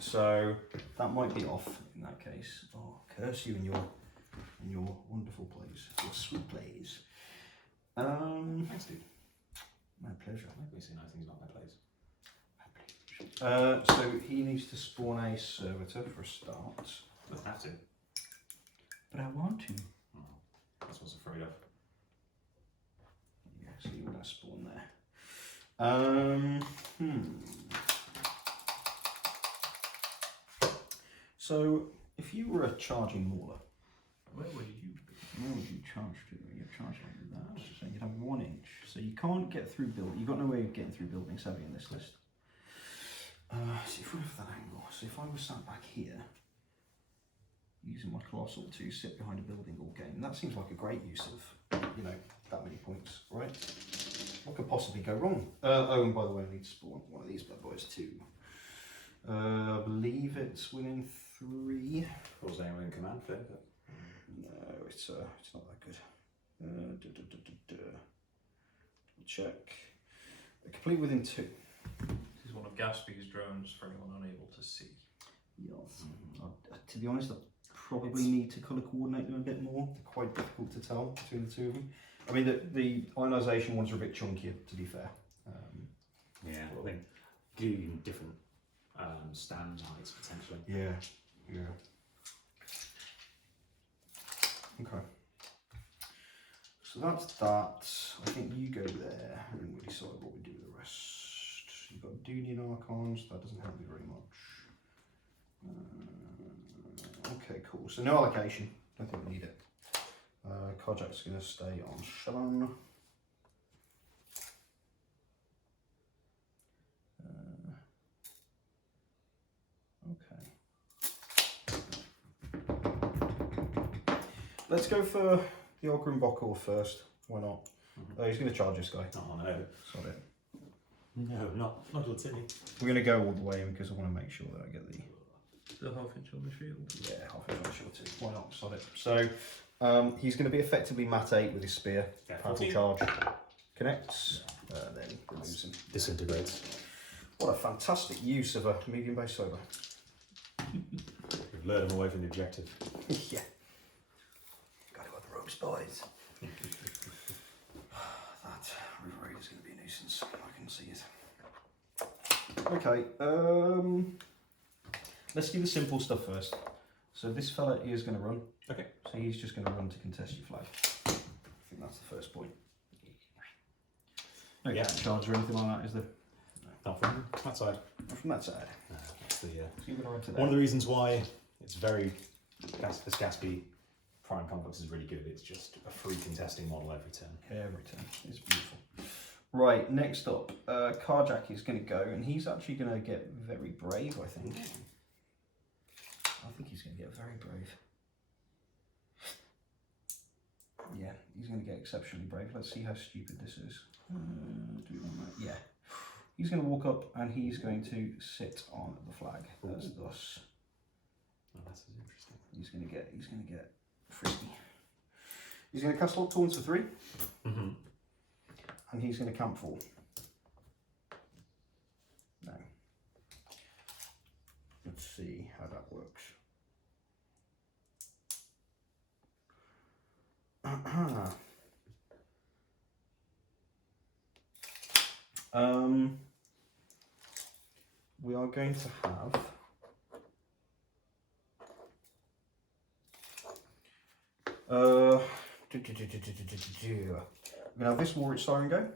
So that might be off in that case. Oh, curse you and your wonderful plays, your sweet plays. Thanks, dude. My pleasure. I like wasting nice things about my plays. So he needs to spawn a servitor for a start. Doesn't have to. But I want to. Oh, that's what I was afraid of. Yeah, so you're going to spawn there. So if you were a charging mauler, Where would you be? where would you charge to? You're charging like that. So you'd have 1 inch. So you can't get through building. You've got no way of getting through buildings, have you, in this list? See if we have that angle. So if I was sat back here, using my colossal to sit behind a building all game, that seems like a great use of, that many points, right? What could possibly go wrong? Oh, and by the way, I need to spawn one of these bad boys too. I believe it's within 3. Of course, anyone in command there, but No, it's not that good. Check. Complete within 2. This is one of Gatsby's drones for anyone unable to see. Yes. To be honest, I probably need to colour coordinate them a bit more. They're quite difficult to tell between the two of them. I mean, the ionisation ones are a bit chunkier, to be fair. yeah, I think do different stand heights potentially. Yeah. Okay. So that's that. I think you go there and we decide what we do with the rest. You've got Dunian Archons, that doesn't help me very much. Okay, cool. So no allocation. Don't think we need it. Karjack's going to stay on Shalon. Let's go for the Kolgrimma Bokor first. Why not? He's going to charge this guy. Oh no. Sod it. No, not your Timmy. We're going to go all the way in because I want to make sure that I get the half-inch on the shield. yeah half-inch on the shield too. Why not? Sod it. So he's going to be effectively mat 8 with his spear. Yeah, Powerful 14. charge. Connects. Then removes him. Disintegrates. What a fantastic use of a medium base sober. We've lured him away from the objective. Yeah. Gotta go the ropes, boys. That river raid is going to be a nuisance. I can see it. Okay. Let's do the simple stuff first. So this fella is going to run. Okay. So he's just going to run to contest your flag. I think that's the first point. No charge or anything like that, is there? Not from that side. Not from that side. That's the, So you're going to run to one there. of the reasons why it's very this Gatsby Prime Complex is really good. It's just a free contesting model every turn. Every turn. It's beautiful. Right, next up, Karjack is going to go, and he's actually going to get very brave, I think. I think he's going to get very brave. Yeah, he's going to get exceptionally brave. Let's see how stupid this is. Do we want that? Yeah. He's going to walk up and he's going to sit on the flag as thus. Oh, that's interesting. He's going to get frisky. He's going to cast Lock Taunts for 3. Mm-hmm. And he's going to camp 4. Now, let's see how that works. We are going to have we're going to have this Warwitch Siren go.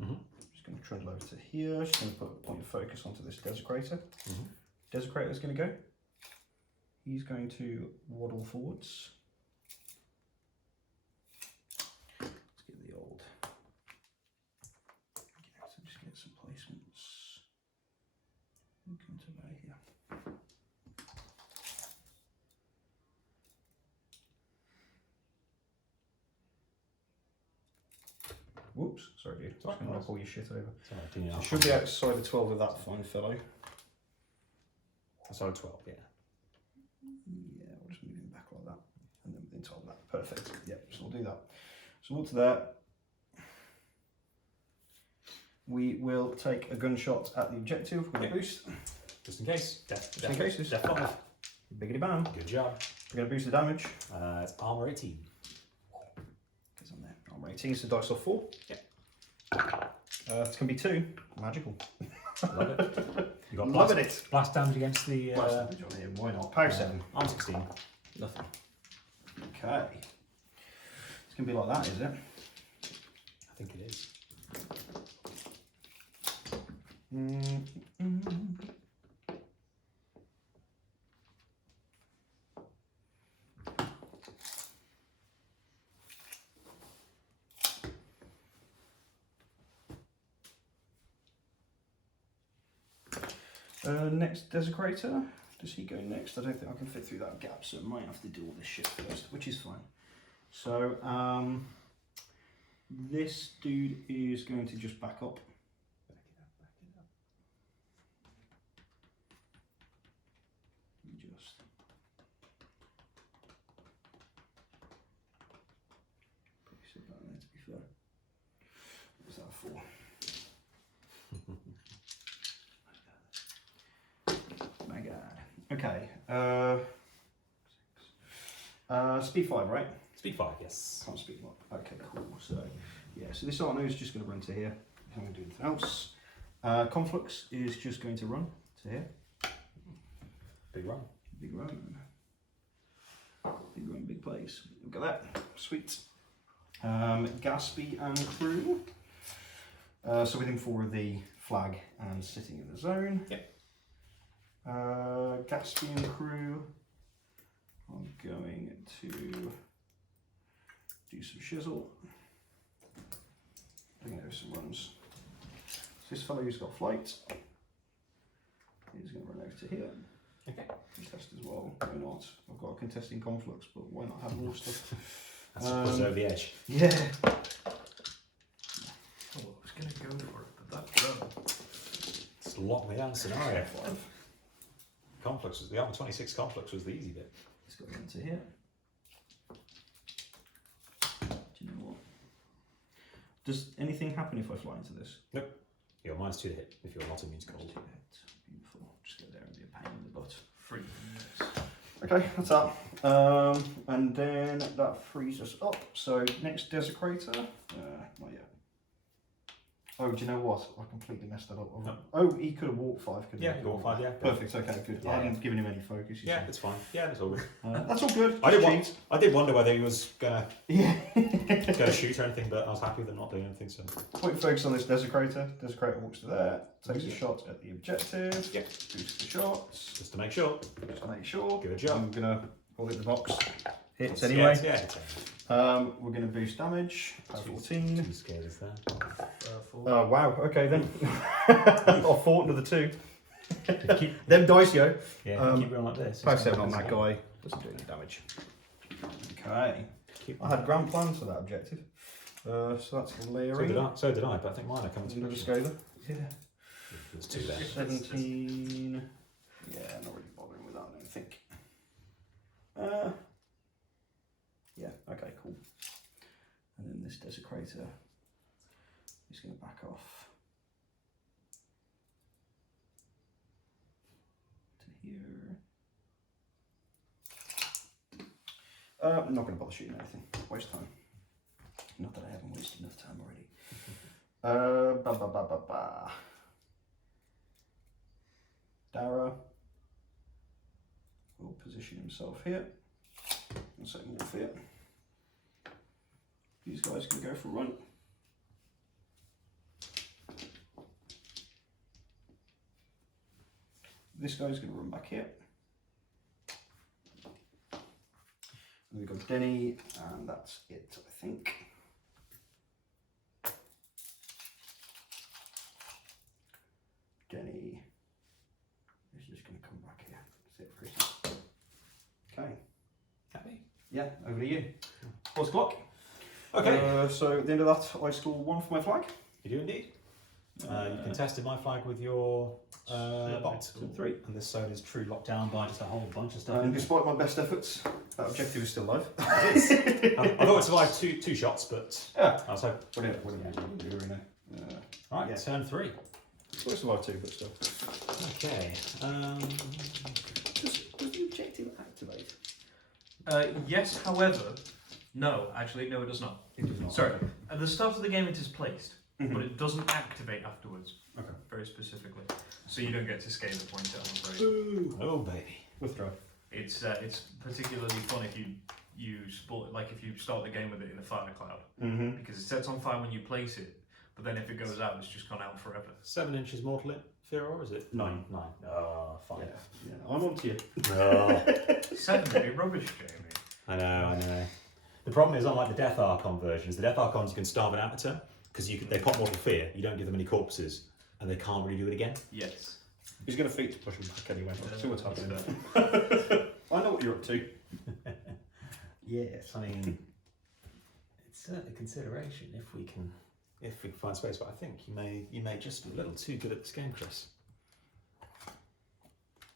Mm-hmm. Just going to trundle over to here. Just going to put a point of focus onto this Desecrator. Desecrator is going to go. He's going to waddle forwards. Let's get the old. Yeah, so just get some placements. Come to about here. Whoops, sorry dude. Just going to knock all your shit over. Sorry, So should be outside the 12 with that fine fellow. Outside 12, yeah. Yeah, we'll just move him back like that. And then within 12 that. Perfect. Yep, so we'll do that. So what's that? We will take a gunshot at the objective with a boost. Just in case. Just in case. Def 5. Biggity bam. Good job. We're going to boost the damage. It's armor 18. Because I'm there. Armor 18, so dice off 4. Yep. It's going to be 2. Magical. Love it. You got Loving it. blast damage against the Blast damage on here, why not? Power 7. arm 16. Nothing. Okay. It's going to be like that, is it? I think it is. Next Desecrator. Does he go next? I don't think I can fit through that gap, so I might have to do all this shit first, which is fine. So, this dude is going to just back up. Just. Probably sit down there to be fair. What's that for? My God. Okay. Speed 5, right? Speed 5, yes. Can't speed 1. Okay, cool. So, yeah, so this Arno is just going to run to here. He's not going to do anything else. Conflux is just going to run to here. Big run. Big run. Big run, big plays. Look at that. Sweet. Gatsby and crew. So within 4 of the flag and sitting in the zone. Yep. Gatsby and crew. I'm going to do some shizzle. Bring over some runs. So this fellow who's got flight is going to run over to here. Okay. Contest as well. Why not? I've got a contesting conflux, but why not have more stuff? That's over the edge. Yeah. Oh, I was going to go for it, but that run. It's lock me down scenario. Conflux was the other 26 conflux was the easy bit. It's got to run to here. Do you know what? Does anything happen if I fly into this? Nope. You're -2 to hit if you're not immune to cold. Beautiful. Just go there and be a pain in the butt. Free. Yes. Okay, that's that. And then that frees us up. So next desecrator. Not yet. Oh, do you know what? I completely messed that up. No. Oh, he could have walked 5, couldn't he? Yeah, walk 5, yeah. Perfect. Okay, good. Yeah, I hadn't given him any focus. Yeah, it's fine. Yeah, that's all good. That's all good. I did wonder whether he was gonna Yeah. shoot or anything, but I was happy with him not doing anything. So Point focus on this desecrator. Desecrator walks to there. Takes a shot at the objective. Yep. Boosts the shots. just to make sure. Just to make sure. Good job. I'm gonna hold it the box. Hits Yeah, anyway. yeah. We're gonna boost damage. 14. Too scared is that? 4. Oh wow, okay then. I've fought another 2. Them dice, yo. Yeah, keep going like this. 5-7 on that guy. Doesn't do any damage. Okay. I had grand plans for that objective. So that's layering. So did I, but I think mine are coming to Another fruition. scaler. Yeah. There's 2 there. 17. Yeah, not really bothering with that, I don't think. Yeah, okay, cool. And then this desecrator is going to back off to here. I'm not going to bother shooting anything. Waste time. Not that I haven't wasted enough time already. Dara will position himself here. And set Morph here. These guys can go for a run. This guy's going to run back here. And we've got Denny, and that's it, I think. Denny is just going to come back here. That's it for his. Okay. Happy? Yeah, over to you. What's clock? Okay. So at the end of that, I score 1 for my flag. You do indeed. You contested my flag with your bot. 3. And this zone is true locked down by just a whole bunch of stuff. And despite my best efforts, that objective is still alive. It is. I thought it survived two shots, but Yeah. I was hoping. Whatever. Right, Yeah. turn 3. Still survived 2, but still. Okay. Does the objective activate? Yes, however, no, actually, no, it does not. It does not. Sorry, at the start of the game it is placed, Mhm. but it doesn't activate afterwards. Okay. Very specifically, so you don't get to scale the pointer. I'm afraid. Ooh. Oh baby. Withdraw. It's particularly fun if you sport, like if you start the game with it in a fire cloud, Mm-hmm. because it sets on fire when you place it, but then if it goes out, it's just gone out forever. 7 inches mortal hit, fear, or is it? 9. 9. Oh, fine. Yeah, I'm on to you. Oh. 7 would be rubbish, Jamie. I know. The problem is, unlike the Death Archon versions, the Death Archons you can starve an amateur because they pop mortal fear. You don't give them any corpses, and they can't really do it again. Yes. He's going to feet to push him back anyway. See what's happening. So, I know what you're up to. Yes. I mean, it's certainly a consideration if we can find space. But I think you may just be a little too good at this game, Chris.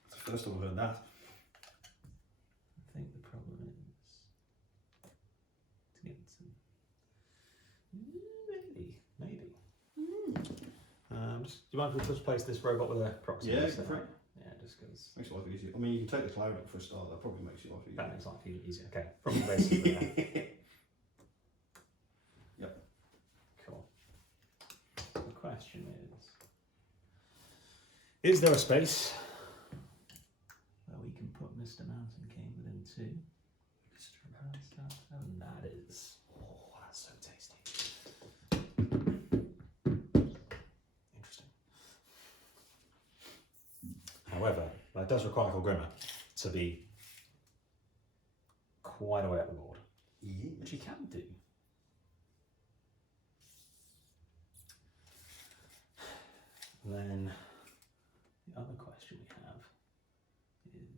It's the first time I've heard that. I think the problem is to get some. Maybe. Do you mind if we just place this robot with a proxy? Yeah, So- go for it. Yeah, just because Makes life easier. I mean, you can take the cloud up for a start. That probably makes your life easier. that makes life easier. Okay, from the base there. Yep. Cool. The question is there a space where we can put Mr. Mountain King within 2? However, that does require Kolgrimma to be quite away up the board, which he can do. Then the other question we have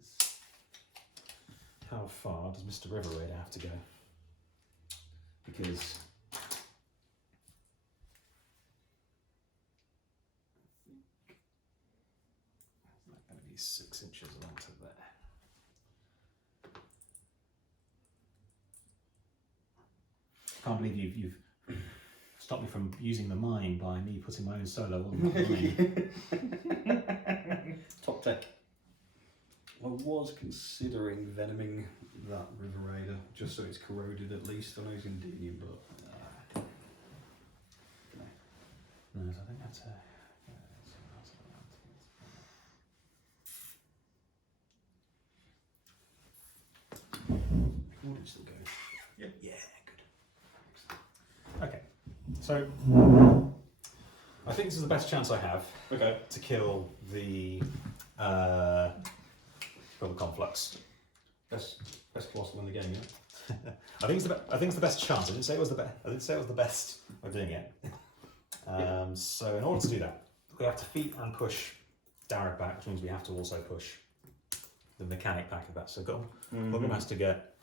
is, how far does Mr. River Raider have to go? Because it's not going to be 6 inches along to there. Can't believe you've stopped me from using the mine by me putting my own solo on that mine. Top tech. I was considering venoming that River Raider just so it's corroded at least. I know it's Indian, but no, so I think that's a. would it still go? Yep. Yeah, good. Okay, so I think this is the best chance I have to kill the conflux. Best colossal in the game, yeah. I think it's the best chance. I didn't say it was the best. I didn't say it was the best of doing it. So in order to do that, we have to feet and push Darek back, which means we have to also push the mechanic back of that. So Kolgrimma has to get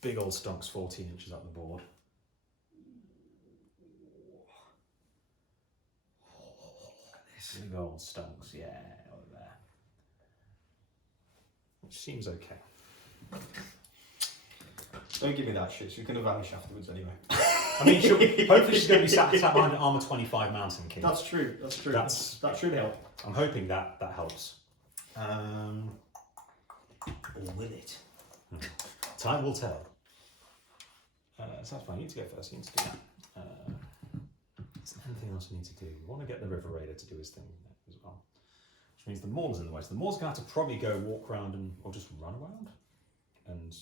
big old stonks 14 inches up the board. Big old stonks, yeah, over there. Which seems okay. Don't give me that shit. She's going to vanish afterwards anyway. I mean, hopefully she's going to be sat behind an armor 25 Mountain King. That's true. That should help. I'm hoping that helps. Or will it? Time will tell. So that's fine. You need to go first. You need to do that. Is there anything else we need to do? We want to get the River Raider to do his thing as well. Which means the Maul's in the way. So the Maul's going to have to probably go walk around or just run around. And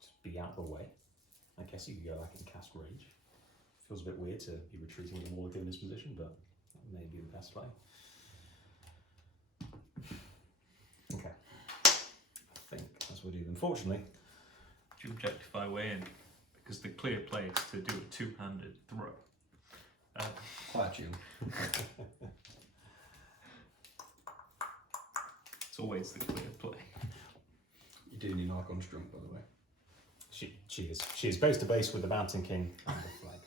just be out of the way. I guess you could go back and cast Rage. Feels a bit weird to be retreating with the Maul given his position, but that may be the best play. Okay. I think that's what we do. Unfortunately, Do you objectify way in? Because the clear play is to do a two-handed throw. Quite a tune. It's always the clear play. You do need Archon's drunk, by the way. She is base to base with the Mountain King and the flag.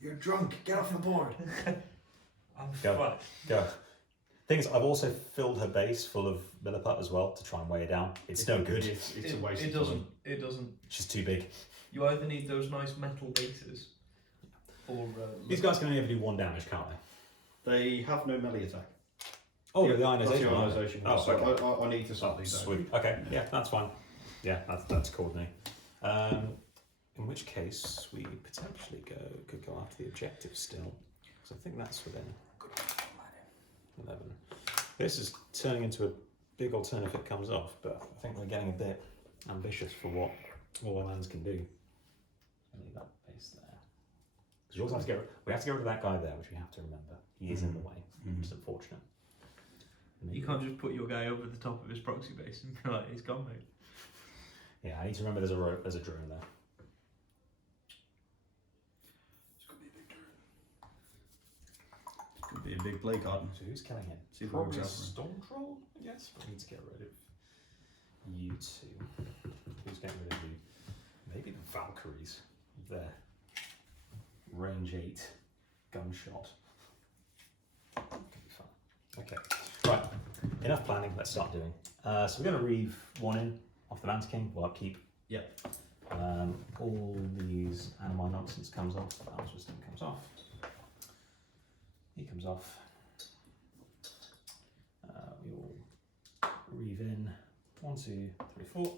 You're drunk. Get off the board. I'm Go. fine. Go. Thing is, I've also filled her base full of Milliput as well to try and weigh her down. It's no good. It's a waste It of time. doesn't. She's too big. You either need those nice metal bases, or These guys can only ever do 1 damage, can't they? They have no melee attack. Oh, Yeah, the that's the ionization. ionization one. Oh, So okay. I need to sort these out. Sweet. Okay, yeah, that's fine. Yeah, that's coordinated. In which case, we potentially could go after the objective still. So I think that's within 11. This is turning into a big old turn if it comes off, but I think we're getting a bit ambitious for what all our lands can do. Leave that base there. Because we also have to we have to get rid of that guy there, which we have to remember. He is in the way, which is unfortunate. you can't just put your guy over the top of his proxy base and be like, he's gone, mate. Yeah, I need to remember there's a drone there. It's going to be a big turn. It's going to be a big play card. So who's killing him? See if it Probably a works out for Storm Troll, I guess, but we need to get rid of you two. Who's getting rid of you? Maybe the Valkyries. There. Range 8 gunshot. Could be fun. Okay, right. Enough planning. Let's start doing. So we're going to reeve 1 in off the Mountain King. We'll upkeep. Yep. All these animal nonsense comes off. Balance Wisdom comes off. He comes off. We will reeve in 1, 2, 3, 4.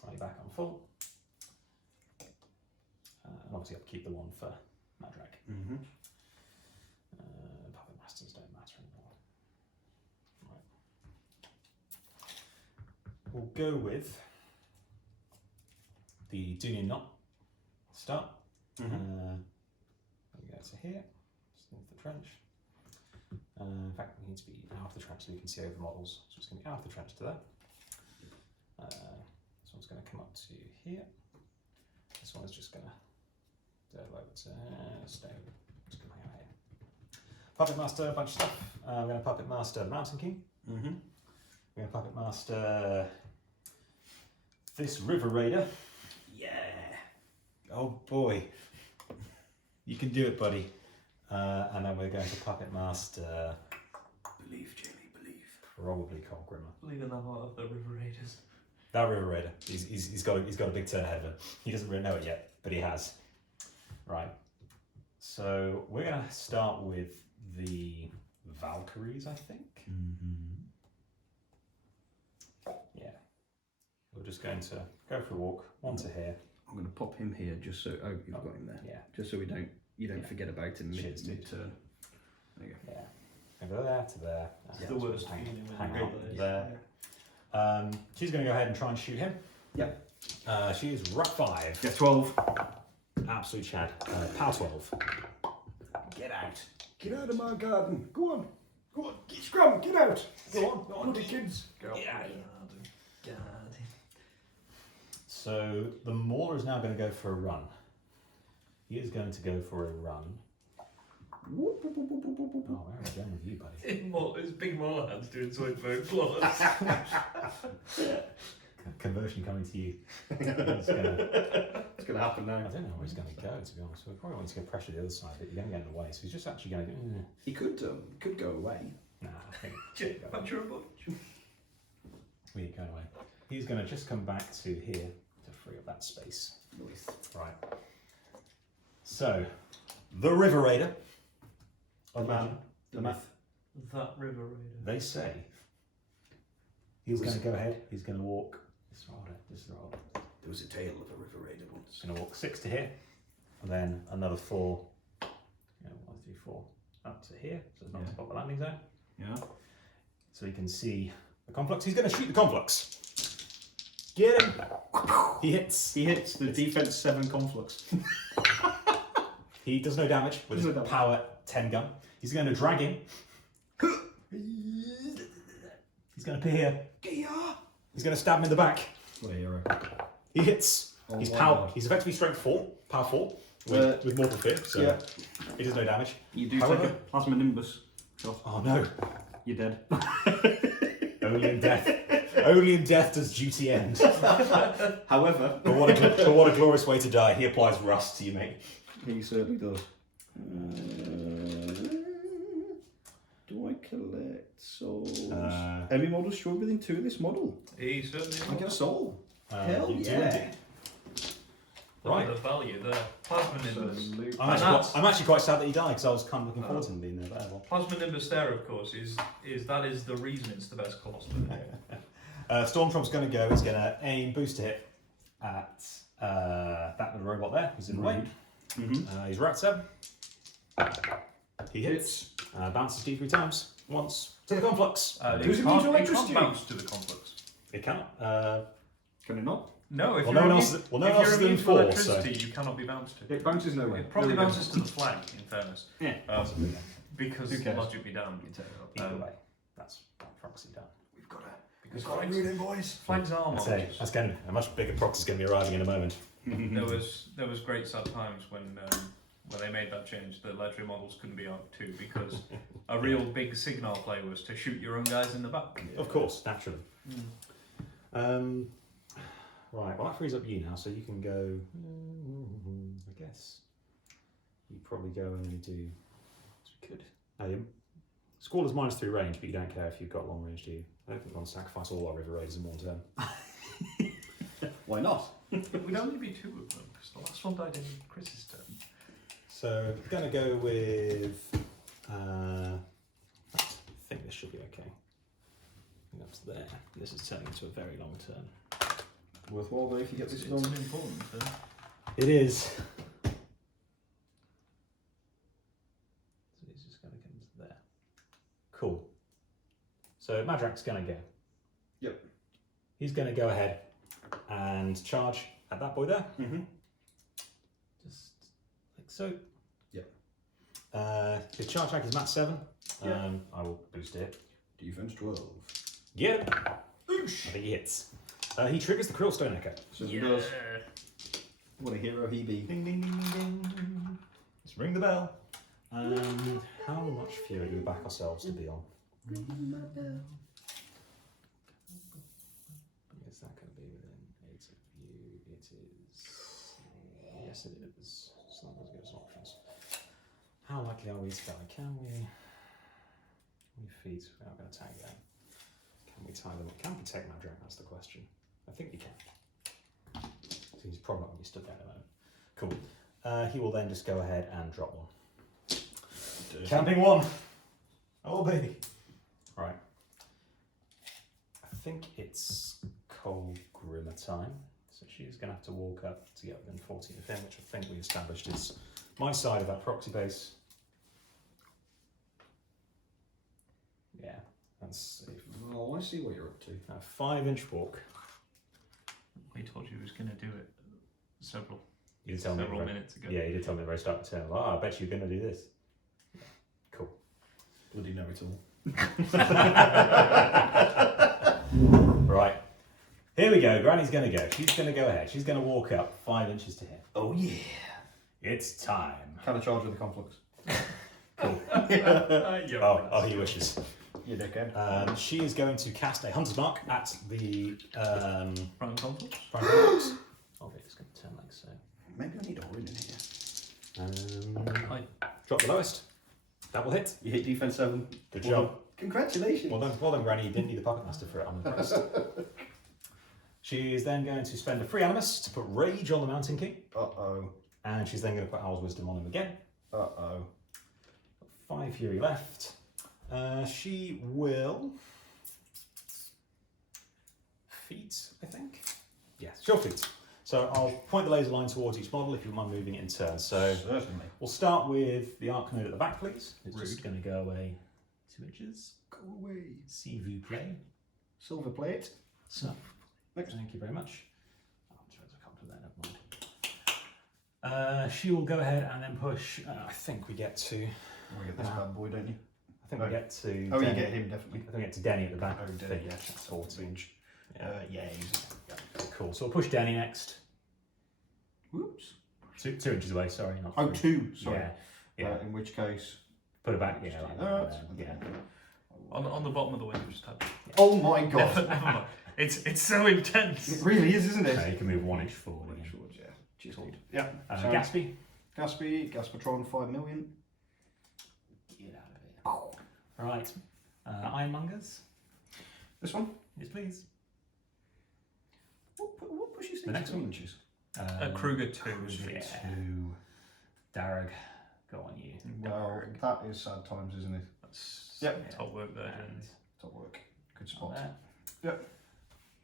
Slightly back on full. And obviously upkeep the one for Madrak. Puppet Masters don't matter anymore. Right. We'll go with the Dunian Knot. Start. We go to here. Just into the trench. In fact, we need to be out of the trench so we can see over the models. So it's going to be out of the trench to there. This one's going to come up to here. This one is just going to go over to stay. Just going to hang out here. Puppet Master, a bunch of stuff. We're going to Puppet Master the Mountain King. We're going to Puppet Master this River Raider. Yeah. Oh boy. You can do it, buddy. And then we're going to Puppet Master. Believe, Jamie, believe. Probably Kolgrimma. Believe in the heart of the River Raiders. That River Raider. He's got a big turn ahead of him. He doesn't really know it yet, but he has. Right. So we're going to start with the Valkyries, I think. Yeah. We're just going to go for a walk. One to here. I'm going to pop him here just so. Oh, you've got him there. Yeah. Just so you don't forget about him mid turn. There you go. Yeah. Over there to there. It's the worst hang feeling when out you realise. there. She's going to go ahead and try and shoot him. Yep. She is Rat 5. Yeah, 12. Absolute Chad. Power 12. Get out. Get out of my garden. Go on. Go on. Scrum, get out. Go on, the kids. Get out. Yeah. So the Mauler is now going to go for a run. He is going to go for a run. Oh, where are we going with you, buddy? His big mauler hands doing something very close. Conversion coming to you. It's going to happen now. I don't know where he's going to go, to be honest. We probably want to go pressure the other side, but you're going to get in the way. So he's just actually going to go. He could go away. Nah, I think. Punch your bunch. We ain't going away. He's going to just come back to here to free up that space. Nice. Right. So, the River Raider. The man. That River Raider. They say he's going to go ahead. He's going to walk. This is the order. There was a tale of a River Raider once. He's going to walk 6 to here, and then another 4. 1, 2, 4 up to here. So it's not to pop the landing zone. Yeah. So you can see the conflux. He's going to shoot the conflux. Get him! He hits. He hits the defense 7 conflux. He does no damage with his power 10 gun. He's going to drag him. He's going to appear here. He's going to stab him in the back. What a hero. He hits. Oh, He's wow. He's effectively strength 4, power 4, with mortal fear. So yeah. he does no damage. You do However, take a plasma nimbus shot. Oh no! You're dead. Only in death. Only in death does duty end. However, But what a glorious way to die. He applies rust to you, mate. he certainly does. Do I collect souls? Enemy models show within 2 of this model. He certainly I get a soul. Hell you do yeah. indeed. Look Right. at the value there. Plasma Nimbus. Absolute. I'm actually quite sad that he died because I was kind of looking forward to him being there. But well. Plasma Nimbus there, of course, is the reason it's the best cost. Stormtrump's going to go. He's going to aim booster hit at that little robot there who's in the way. He's Rat 7. He hits. Bounces D3 times. Once to the conflux. Does it mean to It electricity? can't bounce to the conflux. It cannot. Can it not? No, if Well, you're no one immune, else is- well, no if one else you're is doing immune to 4, electricity, you cannot be bounced to. It bounces nowhere. It probably bounces to the flag, in fairness. Yeah. Because Who cares? logic be damned. Either way, that's proxy done. We've got Because a flags, reading, boys. flags are I'd say monsters. that's going to a much bigger proxy is going to be arriving in a moment. There was great sad times when they made that change. The legendary models couldn't be out too because a real big signal play was to shoot your own guys in the back. Of course, naturally. Right, well that frees up you now, so you can go. I guess you probably go and do. We could. Squall is -3 range, but you don't care if you've got long range, do you? I don't think we want to sacrifice all our River Raiders in one turn. Why not? It would only be 2 of them because the last one died in Chris's turn. So we're going to go with. I think this should be okay. Up to there. This is turning into a very long turn. Worthwhile though if you get this It's done. an important turn. It is. So he's just going to come to there. Cool. So Madrak's going to go. Yep. He's going to go ahead and charge at that boy there. Just like so. Yep. His charge attack is mat 7. Yeah. I will boost it. Defense 12. Get him! I think he hits. He triggers the Krillstone Echo. So he does. What a hero he be. Ding, ding, ding, ding, ding. Let's ring the bell. And how much fury do we back ourselves to be on? Is that going to be within 8 of you? It is. Yes, it is. So that does give us options. How likely are we to die? Can we? How many feet? We're not going to tag them. Can we tie them? Can we protect Madrak? That's the question. I think we can. So he's probably not going to be stood there at the moment. Cool. He will then just go ahead and drop one. Camping 1. Oh baby. Right. I think it's Kolgrimma time. So she's going to have to walk up to get within 14 of him, which I think we established is my side of that proxy base. Yeah, that's safe. Oh, I see what you're up to. A 5-inch walk. We told you he was going to do it several You did tell me minutes ago. Yeah, you did tell me at the very start of the term. I bet you're going to do this. Yeah. Cool. Bloody know it all. Right. Here we go. Granny's going to go. She's going to go ahead. She's going to walk up 5 inches to him. Oh yeah. It's time. Can I charge with the conflicts? Cool. Yeah, Oh, he wishes. You dickhead. She is going to cast a Hunter's Mark at the Prime conflict. front box. Okay, it's going to turn like so. Maybe I need a rune in here. Drop the lowest. That will hit. You hit defense 7. Good job. Congratulations. Well done, Granny. You didn't need the Puppet Master for it. I'm impressed. She is then going to spend a free animus to put Rage on the Mountain King. Uh-oh. And she's then going to put Owl's Wisdom on him again. Uh-oh. 5 fury left. She will feet, I think. Yes, she'll feet. So I'll point the laser line towards each model if you mind moving it in turn. So Certainly. we'll start with the Arc Node at the back, please. It's Rude. just going to go away 2 inches. Go away. See vous play. Silver plate. So, Next. thank you very much. Oh, I'm sure I can't put that, never mind. She will go ahead and then push. I think we get to. We get this bad boy, don't you? I think we get to. Oh, Denny. you get him, definitely. I think we get to Denny at the back. Oh, I Denny, think. yeah. That's 14 inch. Yeah, easy. Cool. So we'll push Denny next. Whoops. 2 inches away. Sorry, not. Oh, 3. 2. Sorry. Yeah. In which case. Put it back. Yeah. Like that, yeah. On the bottom of the way you just had. Oh my god. Never mind. It's so intense. It really is, isn't it? You can move 1 inch forward. Again. Yeah. Cheers, dude. Yeah. Gatsby. Gaspatron 5 million. Get out of here. Right. Ironmongers. This one? Yes, please. What pushes The next one? inches? Kruger 2. Yeah. 2. Darag, go on you. Well, that is sad times, isn't it? That's Yep. top work there. And Top work. Good spot. there. Yep.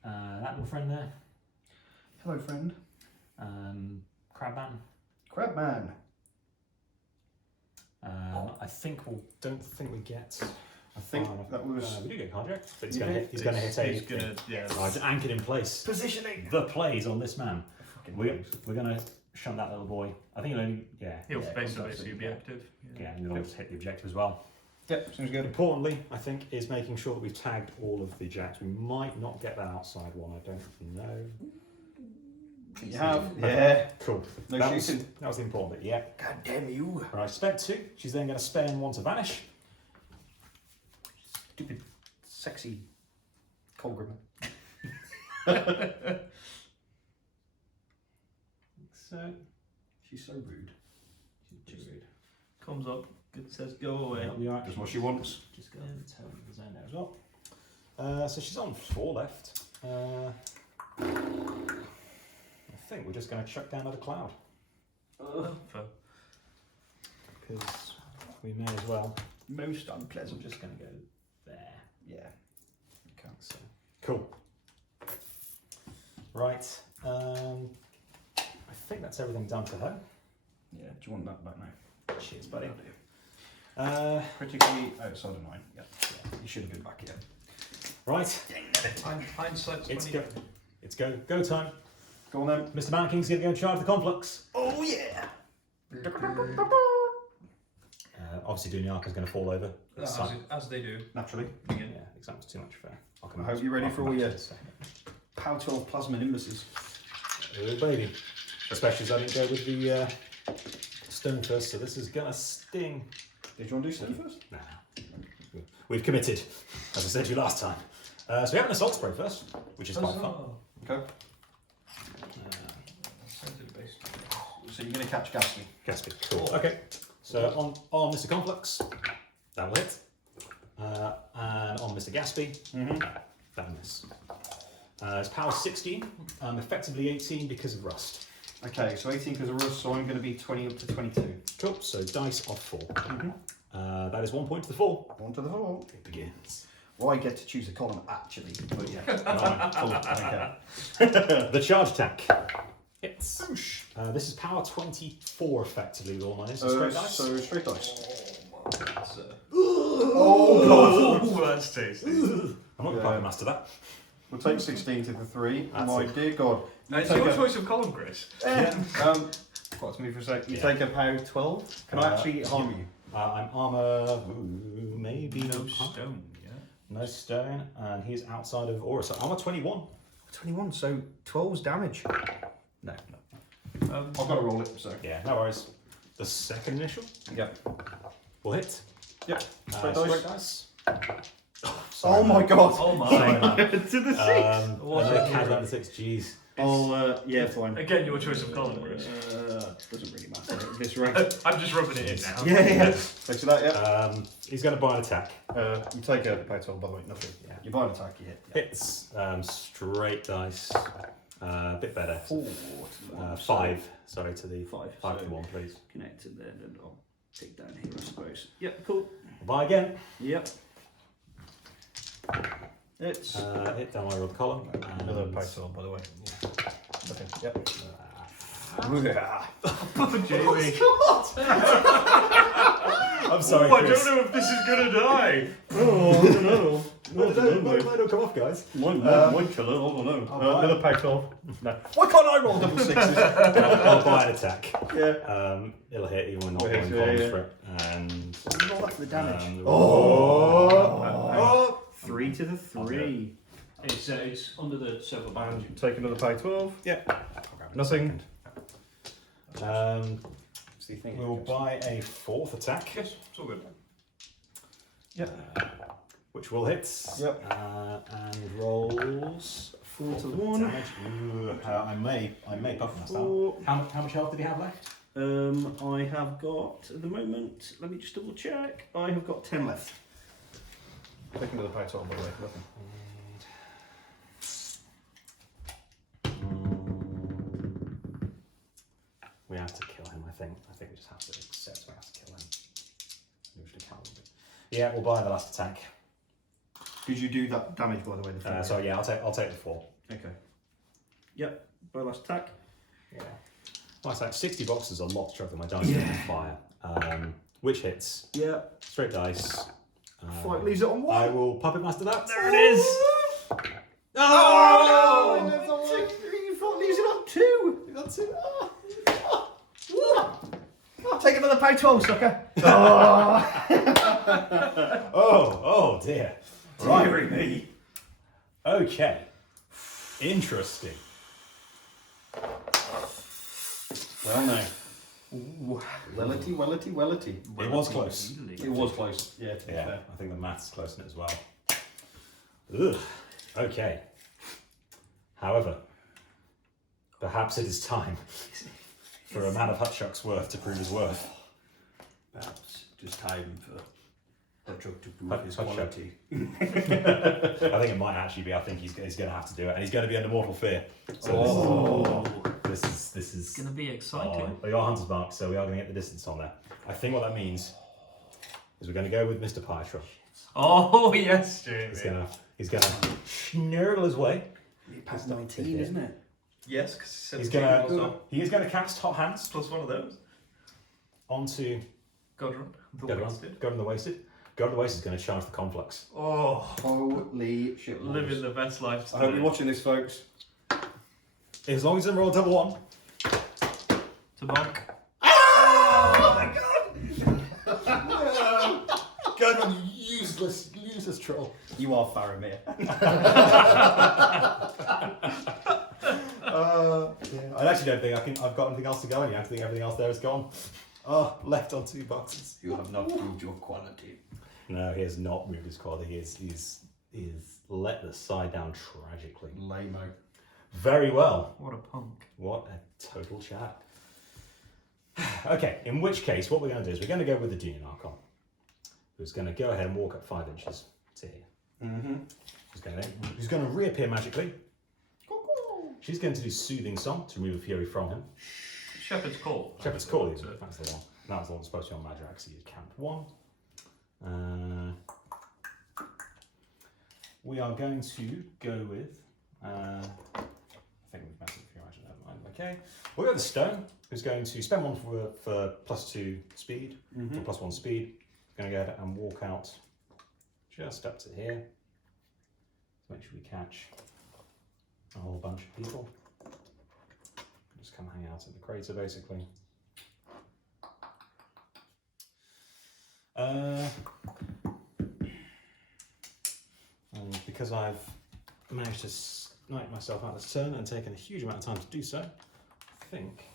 That little friend there. Hello, friend. Crabman. Crabman. I think don't think we get. I think that was. We do get Karjack, but he's You going to did? hit. He's going to hit a. He's gonna, yeah. I just anchored in place. Positioning. The plays on this man. Fucking We're plays. going to shunt that little boy. I think he'll only. Yeah. He'll yeah, basically be active. Yeah, and he'll just hit the objective as well. Yep, seems good. Importantly, I think, is making sure that we've tagged all of the jacks. We might not get that outside one. I don't know. You have? Yeah. Cool. No that was shooting. the important bit. Yeah. God damn you. Right. Spent 2. She's then going to spend 1 to vanish. Stupid, sexy Kolgrimma. So. She's so rude. She's rude. Comes up, it says go away. Well, we are Does what she wants. just going to tell the zone there as well. So she's on 4 left. I think we're just going to chuck down another cloud For because we may as well. Most I'm unpleasant. just going to go there. Yeah. Okay. So cool. Right. I think that's everything done for her. Yeah. Do you want that back now? Cheers, buddy. Critically outside of 9. Yeah. You should have been back here. Right. hindsight's It's 20. go. It's go time. Go on then. Mr. Man King's going to go in charge of the complex. Oh yeah. Obviously, Dunyark is going to fall over. As they do. Naturally. Yeah, because that was too much fair. I hope you're ready for all your Power 12 Plasma Nimbuses. Oh, baby. Especially as I didn't go with the stone first, so this is going to sting. Did you want to do stone first? Nah. We've committed, as I said to you last time. So we have an assault spray first, which is quite fun. Okay. So you're going to catch Gatsby. Gatsby, cool. Okay, so on Mr. Complex, that will hit. And on Mr. Gatsby, that will miss. It's power 16, effectively 18 because of rust. Okay, so 18 because of rust, so I'm going to be 20 up to 22. Cool, so dice of 4. That is 1 point to the 4. 1 to the 4. It begins. Well, I get to choose a column actually, but yeah. The charge attack. Hits. This is power 24 effectively with all mine. So straight dice. So straight dice. Oh, that's tasty. I'm not going to master that. We'll take 16 to the 3. That's My it. dear God. Now, it's your choice of column, Chris. Got to move for a sec. You take a power 12. Can I actually harm you? I'm armor. Maybe No stone, yeah. No stone, and he's outside of aura. So armor 21. 21, so 12's damage. No. I've got to roll it, so. Yeah, no worries. The second initial Yep. will hit. Yep. Straight Straight dice. dice. Oh my God. Oh my. To the 6. And then casual 6. Jeez. Yeah, fine. Again, your choice of column, Chris. Doesn't really matter at this rate. I'm just rubbing it in now. Yeah. Thanks for that, yeah. He's going to buy an attack. You take a power 12, by the way, nothing. Yeah. You buy an attack, you hit. Hits. Straight dice. A bit better. 4. 5. Sorry, to the 5. 5 So to 1, please. connected there, then I'll take down here, I suppose. Yep, cool. Buy again. Yep. It's Hit down my roll column. another power 12, by the way. Okay. Yep. Jamie. I'm sorry. Oh, I Chris. don't know if this is gonna die. Oh, I don't know. Might not come off, guys. Might kill it, I don't know. Another power 12. No. Why can't I roll double 6s? I'll buy an attack. Yeah. It'll hit even when not Okay, rolling so columns yeah. for it. And Roll that for the damage. 3 to the 3. It's under the silver band. And take another power 12. yeah. Nothing. We'll buy a 4th attack. Yes, it's all good. Yep. Which will hit. Yep. And rolls 4 to 1. damage. Ooh, I may puff that. 4. How much health did he have left? I have got, at the moment, let me just double check. I have got 10 left. Take another power 12, by the way. Nothing. We have to kill him, I think. I think we just have to accept we have to kill him. Usually count it. Yeah, we'll buy the last attack. Did you do that damage, by the way? The So yeah, I'll take the 4. Okay. Yep. By last attack. Yeah. Like I say, 60 boxes is a lot stronger than my dice on fire. Which hits. Yeah. Straight dice. Fight leaves it on 1. I will puppet master that. There it is. Oh no! You thought leaves it on 2. That's it. I'll take another power 12, sucker. Oh dear. Deary me. Okay. Interesting. Well, no. Wellity. It was close. It was close. Yeah, to be Yeah, fair. I think the math's close in it as well. Ugh. Okay. However, perhaps it is time for a man of Hutchuck's worth to prove his worth. Perhaps just time for Hutchuck to prove his Hutchuck. quality. I think it might actually be. I think he's going to have to do it, and he's going to be under mortal fear. So this is It's gonna be exciting. we are hunter's mark, so we are going to get the distance on there. I think what that means is we're going to go with Mr. Pietro. Oh yes, Jamie. He's going to snurgle his way. Past 19, isn't it? Yes, because He is going to cast Hot Hands plus one of those. onto Godrun, the Godrun wasted. the Wasted. Godrun the Wasted is going to charge the complex. Oh, Holy shit. living the best life. I hope you're watching this, folks. As long as they roll double 1. To Monk. Oh my god! Go on, you useless troll. You are Faramir. Yeah. I actually don't think I've got anything else to go in. I think everything else there is gone. Oh, left on 2 boxes. You have not proved your quality. No, he has not moved his quality. He's let the side down tragically. Lame-o. Very well. What a punk. What a total chat. Okay, in which case, what we're going to do is we're going to go with the Junior Archon, who's going to go ahead and walk up 5 inches to here. Mm-hmm. Who's going to reappear magically. She's going to do Soothing Song to remove a fury from him. Shepherd's Call. Shepherd's Call, that's the one. That was the one supposed to be on Madrak, so you camp 1. We are going to go with, I think we've messed up a few items, never mind. Okay, we'll go with the Stone, who's going to spend 1 for +2 speed, or +1 speed. Going to go ahead and walk out just up to here to make sure we catch a whole bunch of people. Just come hang out in the crater, basically. And because I've managed to snipe myself out this turn and taken a huge amount of time to do so, I think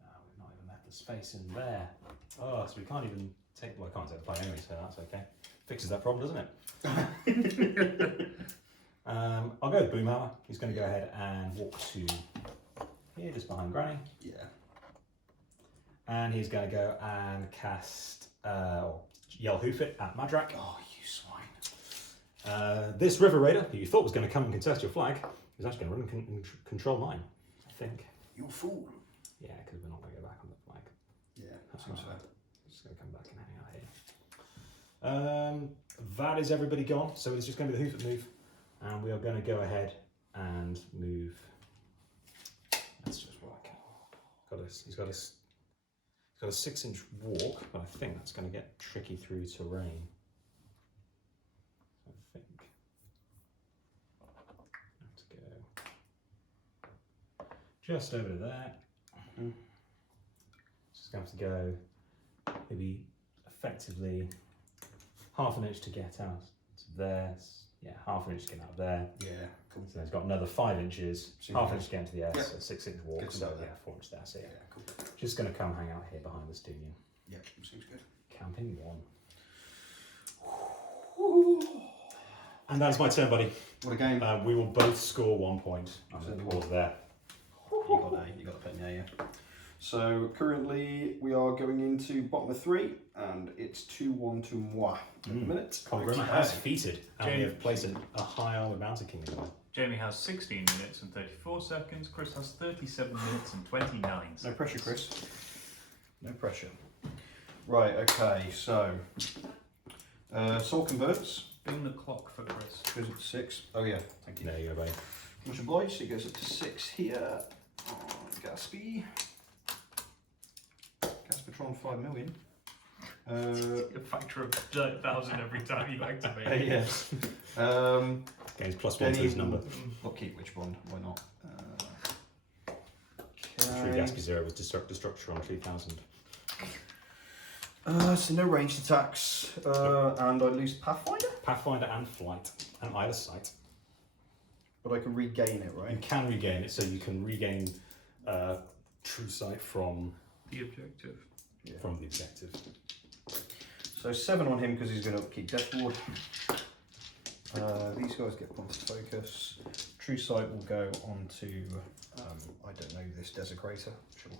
we've not even left the space in there. Oh, so we can't even take. Well, I can't take the plane anyway, so that's okay. Fixes that problem, doesn't it? I'll go with Boomhammer. He's going to go ahead and walk to here, just behind Granny. Yeah. And he's going to go and cast Yell Hoofit at Madrak. Oh, you swine. This River Raider, who you thought was going to come and contest your flag, is actually going to run and control mine, I think. You fool. Yeah, because we're not going to go back on the flag. Yeah, seems so. Just going to come back and hang out here. That is everybody gone, so it's just going to be the Hoofit move. And we are going to go ahead and move. Let's just work. He's got a 6-inch walk, but I think that's going to get tricky through terrain. I think I have to go just over to there. Just going to have to go maybe effectively half an inch to get out to there. Yeah, half an inch to get out there. Yeah, cool. So he's got another 5 inches, half an inch to get into the S, Yep. a 6-inch walk. Good to So know yeah, that. 4 inches there. So yeah, Yeah, cool. just going to come hang out here behind this Dunion. Yeah, seems good. Camping 1. And that's my turn, buddy. What a game. We will both score 1 point. I'm going to pause there. You got the pen, yeah. So currently we are going into bottom of 3, and it's 2-1 to moi at the minute. Kolgrimma has defeated, and we Jamie. have placed a high armor Mountain King as well. Jamie has 16 minutes and 34 seconds. Chris has 37 minutes and 29 seconds. No pressure, Chris. No pressure. Right, okay, so Soul Converts Bing the clock for Chris. goes up to 6. Oh yeah, thank you. There you go, buddy. Much obliged, it goes up to 6 here. Gaspy. Gaspatron 5 million. A factor of 1,000 every time you activate. Yes. Gains +1 to his number. I'll keep Witch Bond, why not? True Gaspy 0 was Destructor on 3000. So no ranged attacks, and I lose Pathfinder, Pathfinder and Flight, and either sight. but I can regain it, You right? can regain it, so you can regain True Sight from The objective. the objective. So 7 on him because he's going to upkeep Death Ward. These guys get points of focus. True Sight will go on to, I don't know, this Desecrator. Sure.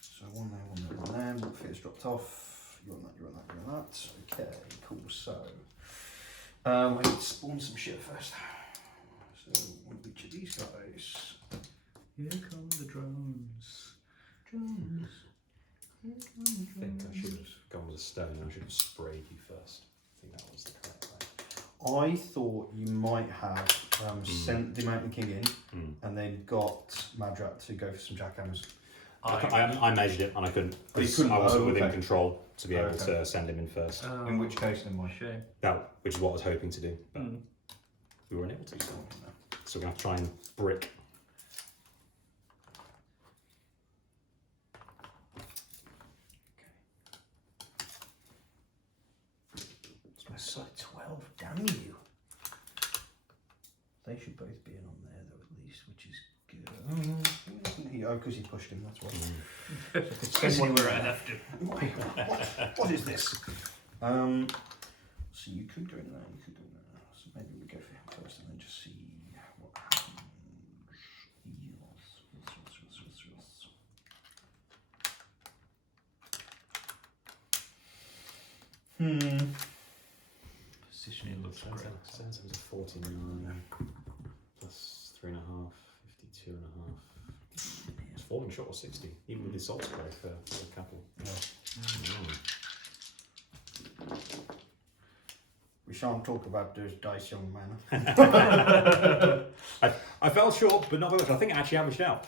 So 1 there, 1 there, 1 there. Fear's dropped off. You're on that, you're on that, you're on that. Okay, cool. So I need to spawn some shit first. So one of each of these guys. Here come the drones. Drones. Here come the I think I drones. should have gone with a stone. I should have sprayed you first. I think that was the correct way. I thought you might have sent the Mountain King in and then got Madrak to go for some jackhammers. I measured it and I couldn't. Oh, you 'cause couldn't? I wasn't Oh, within okay. control to be able Okay. to send him in first. In which case, then my Shame. Which is what I was hoping to do, but we weren't able to. So we're going to have to try and brick. So 12, damn you. They should both be in on there though at least, which is good. Oh, because he pushed him, that's why. Because you were I left him. What is this? So you could go in there, you could go in there. So maybe we go for him first and then just see what happens. Positioning looks great. 7 times 49 plus 3.5, 52.5. It's falling short of 60, even with the salt spray for a couple. We shan't talk about those dice, young man. I fell short, but not very much. I think I actually averaged out.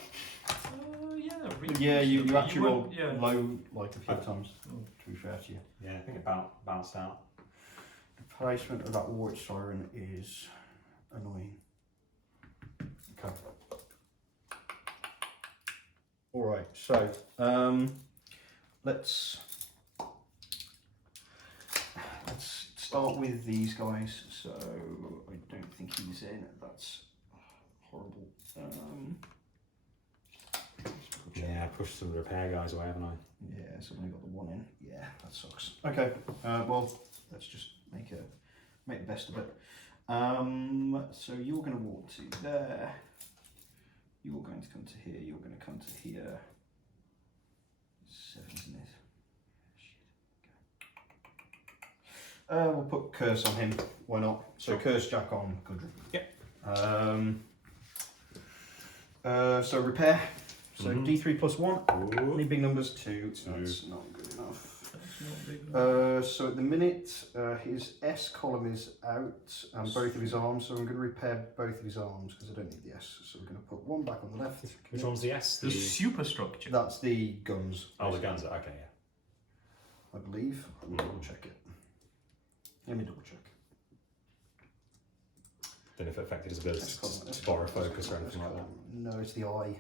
Yeah, you actually would- rolled yeah. low like a few times, to be fair to you. Yeah, I think it bounced out. The placement of that Warwitch Siren is annoying. Okay. Alright, so let's start with these guys. So I don't think he's in. That's horrible. Yeah, I pushed some repair guys away, haven't I? Yeah, so I've only got the one in. Yeah, that sucks. Okay, well, let's just make the best of it. So you're going to walk to there. You're going to come to here. You're going to come to here. 7, isn't it? Shit. We'll put curse on him. Why not? So curse Jack on Kolgrimma. Yep. So repair. So D3 plus 1. Any big numbers? 2. That's not good enough. So at the minute, his S column is out and both of his arms. So I'm going to repair both of his arms because I don't need the S. So we're going to put one back on the left. Which one's the S? The superstructure. That's the guns. Oh, the guns. Okay, yeah. I believe. Let me double check it. Let me double check. Then if it affected his ability to borrow focus or anything like that. No, it's the I,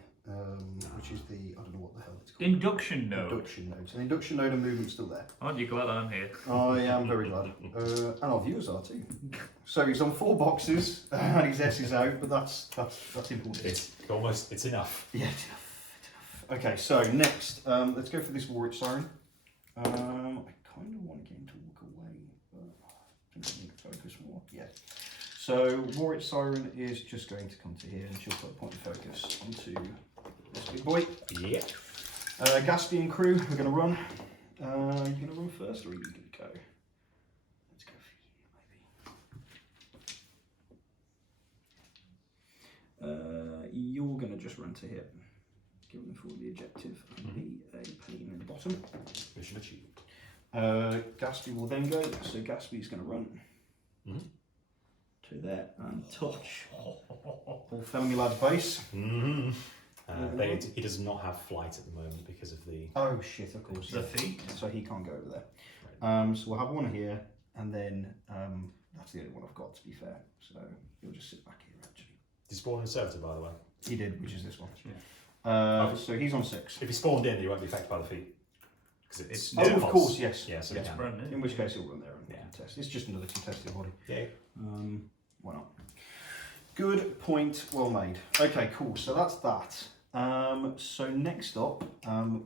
which is the, I don't know what the hell it's called. Induction node. Induction node. So the induction node and movement's still there. Aren't you glad I'm here? I am very glad. And our viewers are too. So he's on 4 boxes and his S is out, but that's important. It's enough. Yeah, it's enough. Okay, so next, let's go for this Warwitch Siren. I kind of want to get him to walk away, but I think I need to focus more. Yeah. So Warwitch Siren is just going to come to here and she'll put a point of focus onto this big boy. Yeah. Gatsby and crew are going to run. You're going to run first or are you going to go? Let's go for you, maybe. You're going to just run to here. Give them forward the objective and be a pain in the bottom. Mission achieved. Gatsby will then go. So Gatsby's going to run. To there and touch old felony lad's base. He does not have flight at the moment because of the... Oh shit, of course. The feet. So he can't go over there. So we'll have one here and then that's the only one I've got to be fair. So he'll just sit back here actually. Did he spawn in servitor, by the way? He did, which is this one. Yeah. So he's on 6. If he spawned in, he won't be affected by the feet. Because it's Oh, of course, yes. Yeah, so yes. he can. In which case he'll run there and contest. It's just another contested body. Yeah. Why not? Good point, well made. Okay, cool. So that's that. So next up,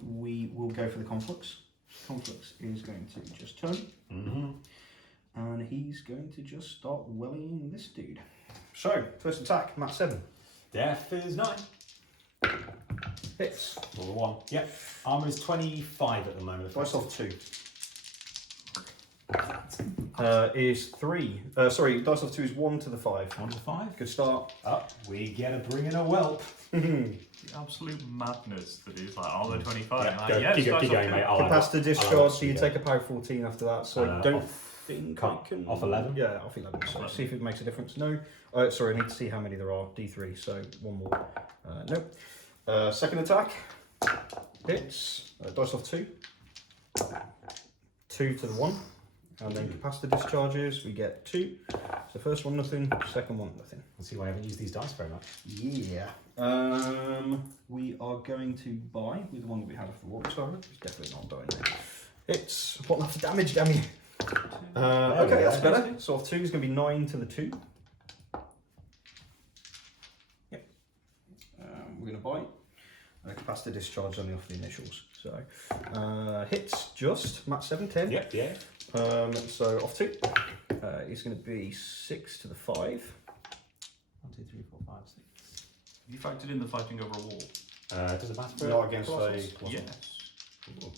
we will go for the Conflux. Conflux is going to just turn, and he's going to just start wellying this dude. So first attack, Mat 7. Death is 9. Hits. Roll a 1. Yep. Armour is 25 at the moment. Dice off 2. Is 3. Sorry, dice off 2 is 1 to the 5. 1 to 5. Good start. Up. We get to bring in a whelp. The absolute madness that is like armor 25. Yeah, keep going, mate. Capacity discharge, so you take a power 14 after that. So I don't think I can. Off 11? Yeah, off 11. So see if it makes a difference. No. Sorry, I need to see how many there are. D3, so one more. Nope. Second attack. Hits. Dice off 2. 2 to the 1. And then capacity discharges, we get 2. So first one nothing, second one nothing. Let's see why I haven't used these dice very much. Yeah. We are going to buy with the one that we had for the Warwitch Siren. It's definitely not dying there. It's what enough damage, damn you. Okay, that's better. So off 2 is going to be 9 to the 2. Yep. We're going to bite. Capacity discharge only off the initials. So hits just Matt 7, 10. Yep, yeah. So off 2 is going to be 6 to the 5. 1, 2, 3, 4, 5, 6. Have you factored in the fighting over a wall? Does it matter for Not against Colossus? a Yes. Ooh.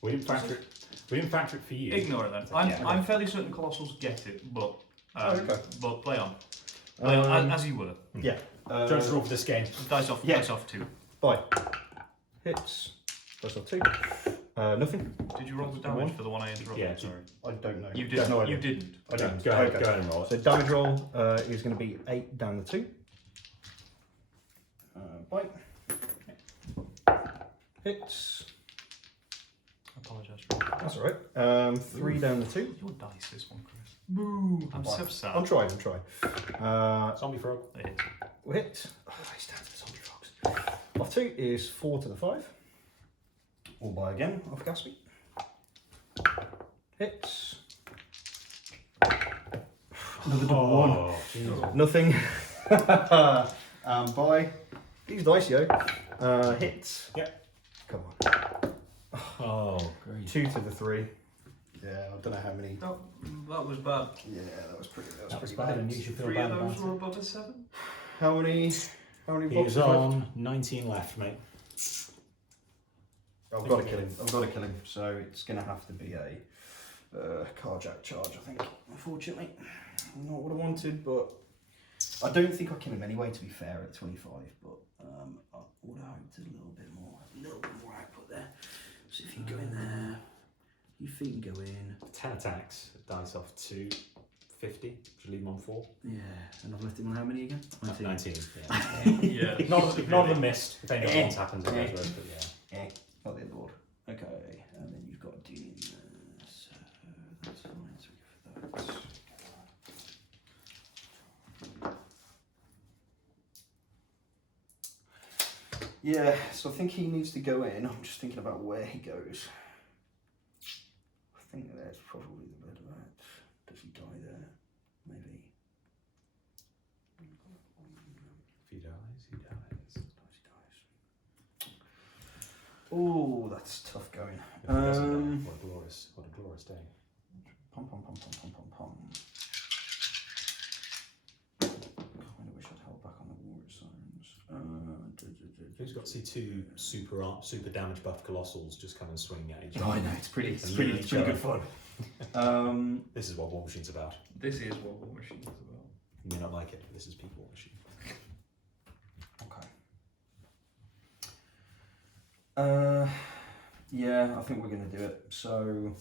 We didn't factor it. We didn't factor it for you. Ignore it then. I'm fairly certain Colossals get it, but okay. but play on. Play on as you were. Yeah. Just roll for this game. Dice off. Yeah. Dice off 2. Bye. Hits. Dice off 2. Nothing. Did you roll the damage for the one I interrupted? Yeah. Sorry. I don't know. You didn't. No idea. You didn't. I didn't. Go ahead, Okay. go ahead and roll it. So damage roll is going to be 8 down the 2. Bite. Hits. I apologise. That's alright. 3 down the 2. Your dice this one, Chris. Boo! I'm so sad. I'm trying. Zombie frog. It is. Hit. Oh, he's down to the zombie frogs. Off 2 is 4 to the 5. All by again off Gatsby. Hits. Another double 1. Oh, Jesus. Nothing. By. These dice, yo. Hits. Yep. Come on. Oh, great. 2 to the 3. Yeah, I don't know how many. Oh, that was bad. Yeah, that was pretty. That was bad, and you should feel 3 bad of about those were it. above a 7. How many? How many He's boxes left? on 19 left, mate. I've got to kill him. I've got to kill him. So it's going to have to be a Karjack charge, I think. Unfortunately, not what I wanted, but I don't think I'll kill him anyway. To be fair, at 25, but I would have hoped a little bit more output there. So if you go in there, your feet can go in. 10 attacks, dice off 2, 50. Should leave him on 4. Yeah, and I've left him on how many again? 19. Yeah. None of them missed. If any other ones happened, it goes worse, but yeah. Yeah, not the other board. Okay, and then you've got Dean in there, so that's fine, so we go for that. Yeah, so I think he needs to go in. I'm just thinking about where he goes. I think that's probably the better bet. Does he die there? Maybe. If he dies, he dies. Oh, that's tough going. If he doesn't die, what a glorious day. Pom pom pom pom pom pom pom. Kind of wish I'd held back on the Warrior Sirens. Who's got to see 2 super damage buff colossals just come and swing at each Oh, other? I know, it's pretty Each other. good fun. This is what Warmachine's about. This is what Warmachine is about. You may not like it, but this is peak Warmachine. Okay. Yeah, I think we're going to do it. So.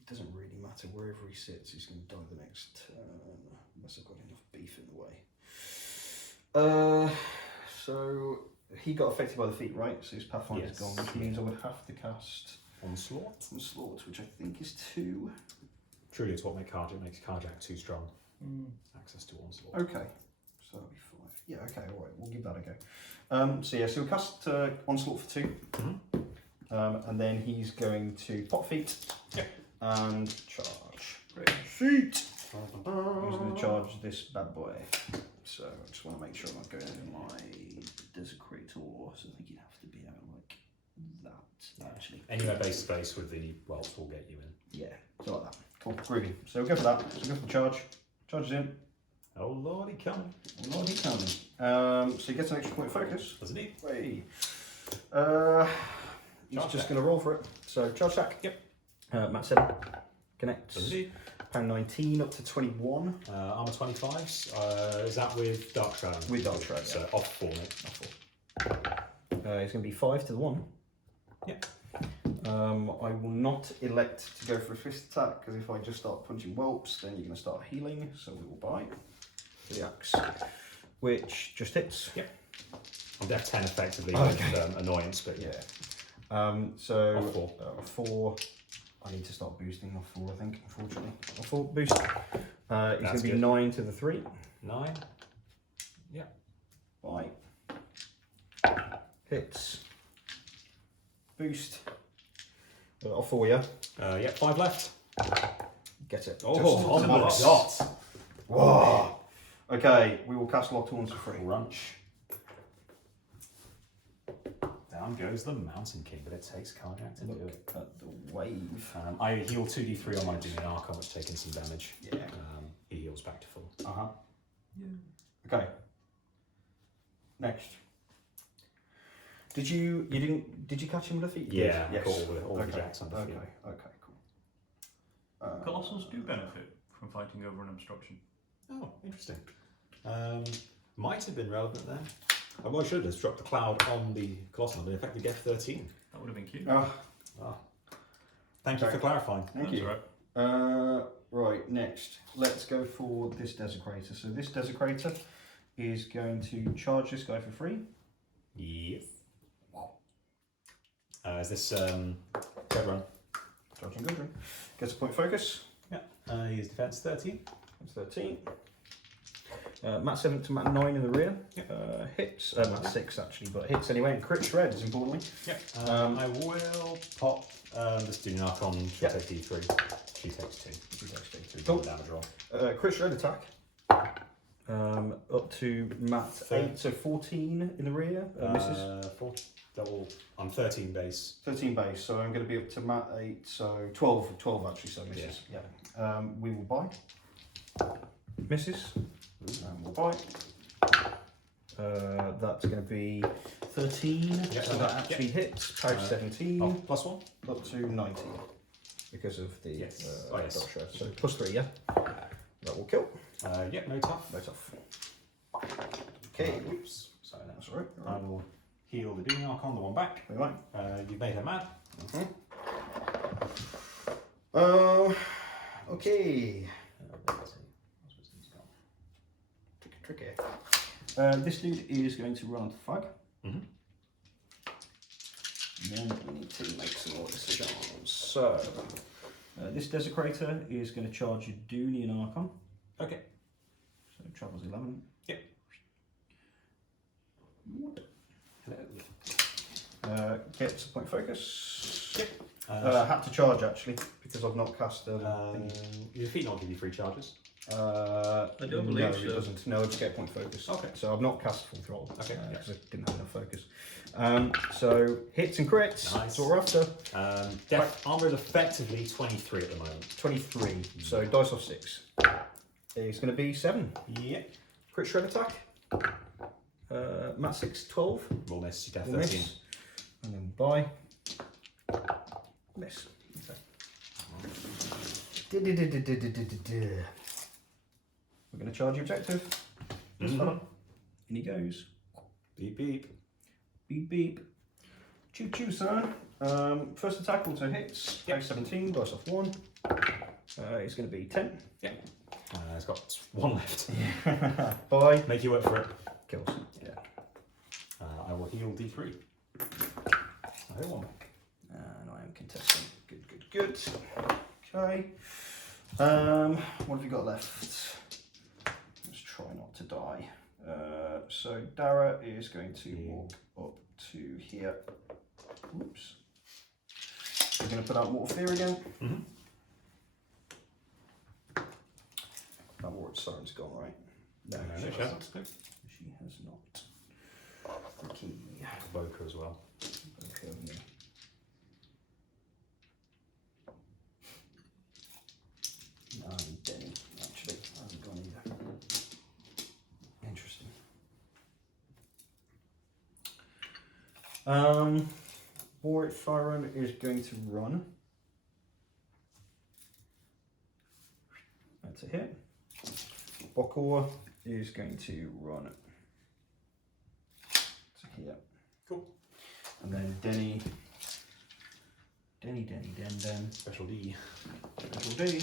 It doesn't really matter wherever he sits. He's going to die the next turn. Unless I've got enough beef in the way. So he got affected by the feat, right? So his Pathfinder's Yes. gone, which means I would have to cast Onslaught. Onslaught, which I think is 2. Truly, it's what makes Karjack too strong. Access to Onslaught. Okay, so that'll be 5. Yeah, okay, alright, we'll give that a go. So we'll cast Onslaught for 2. And then he's going to pop feet and charge. Feet! He's going to charge this bad boy. So I just want to make sure I'm not going over my Desecrator, so I think you'd have to be out like that, actually. Anywhere base space with the welts will get you in. Yeah, so like that. Cool, groovy. So we'll go for that. So we'll go for the charge. Charge is in. Oh lordy, coming. Oh, Lord, he's coming. So he gets an extra point of focus. Doesn't he? Hey. He's Charge just attack. going to roll for it. So charge attack. Yep. Matt 7 connects. Doesn't he? Pound 19 up to 21. Armor 25s. Is that with Dark Shroud? With Dark Shroud, So off 4, mate. Off 4. He's going to be 5 to the 1. Yep. I will not elect to go for a fist attack because if I just start punching whelps, then you're going to start healing. So we will bite the axe, which just hits. Yep. I'm def 10 effectively Okay. with annoyance, but yeah. So Off 4. 4. I need to start boosting off 4, I think, unfortunately. Off 4 boost. It's going to be good. 9 to the 3. 9. Yeah. Bye. Hits. Boost. Off for you. Yeah, 5 left. Get it. Oh, Just on the the box. dot. Whoa. Okay, we will cast Locked Horns for free. Crunch. Down goes the Mountain King, but it takes Karjack to do it. At the wave. I heal 2d3 on my Dooming Archon, which taking some damage. Yeah. He heals back to full. Yeah. Okay. Next. Did you catch him with a feet? Yeah, Yes. all the jacks under Okay. field. Okay. Cool. Colossals do benefit from fighting over an obstruction. Oh, interesting. Might have been relevant there. I should have struck the cloud on the Colossal, but in fact, we get 13. That would have been cute. Thank you for clarifying. Thank That's you. all right. Right, next, let's go for this Desecrator. So this Desecrator is going to charge this guy for free. Yes. Is this Good Run? Charging good run. Gets a point focus. Yeah. He is defense 13. That's 13. Mat 7 to Mat 9 in the rear. Yep. Hits. Mat 6 actually, but hits anyway. And crit shred is importantly. Yep. I will pop this Dooming Archon. She'll take D3. She takes 2. She takes 2. Cool. Damage roll. Crit shred attack. Up to Mat 8, so 14 in the rear. Misses. 4. Double. I'm 13 base. 13 base, so I'm going to be up to Mat 8, so 12 actually, so misses. Yeah. We will buy. Misses. We'll buy. That's going to be 13, Yeah, so that actually hits. Pouch 17. Oh, +1. Up to 19 because of the Yes. dot shred. So +3, yeah. That will kill. Yeah, no tough. No tough. Okay. Whoops. Sorry, That's all right. I will heal the Dooming Archon, the one back. We might. You've made her mad. Okay. Tricky. This dude is going to run onto Fug. Mhm. And then we need to make some more decisions. So, this Desecrator is going to charge your Doonian Archon. Okay. So, travels 11. Yep. Gets a point focus. Yep. Had to charge actually because I've not cast a thing. Your feet not give you free charges. I don't believe no, so. it doesn't. No, I just get point focus. Okay. So I've not cast full throttle. Okay, Because I didn't have enough focus. So hits and crits. Nice. That's what we're after. Death armor is effectively 23 at the moment. 23. So dice off 6. It's going to be 7. Yep. Crit shred attack. Mat 6, 12. We'll miss. Death We'll 13. miss. And then buy. Miss. Okay. We're going to charge the objective. This fella. In he goes. Beep beep. Beep beep. Choo choo, son. First attack also hits. Yep. 17, dice off 1. It's going to be 10. Yeah. It's got 1 left. Bye. Make you work for it. Kills. Yeah. I will heal D3. I hit 1. And I am contesting. Good. Okay. What have you got left? Let's try not to die. So Dara is going to walk up to here. Oops. We're going to put out Mortal Fear again. Mm-hmm. That Warwick Siren's gone, right? No, No, she she hasn't. hasn't. She has not. The key. Boker as well. Okay, yeah. Denny, actually, hasn't gone either. Interesting. Warwick Siren is going to run. That's a hit. Bokor is going to run to here. Cool. And then Den. Special D. Special D.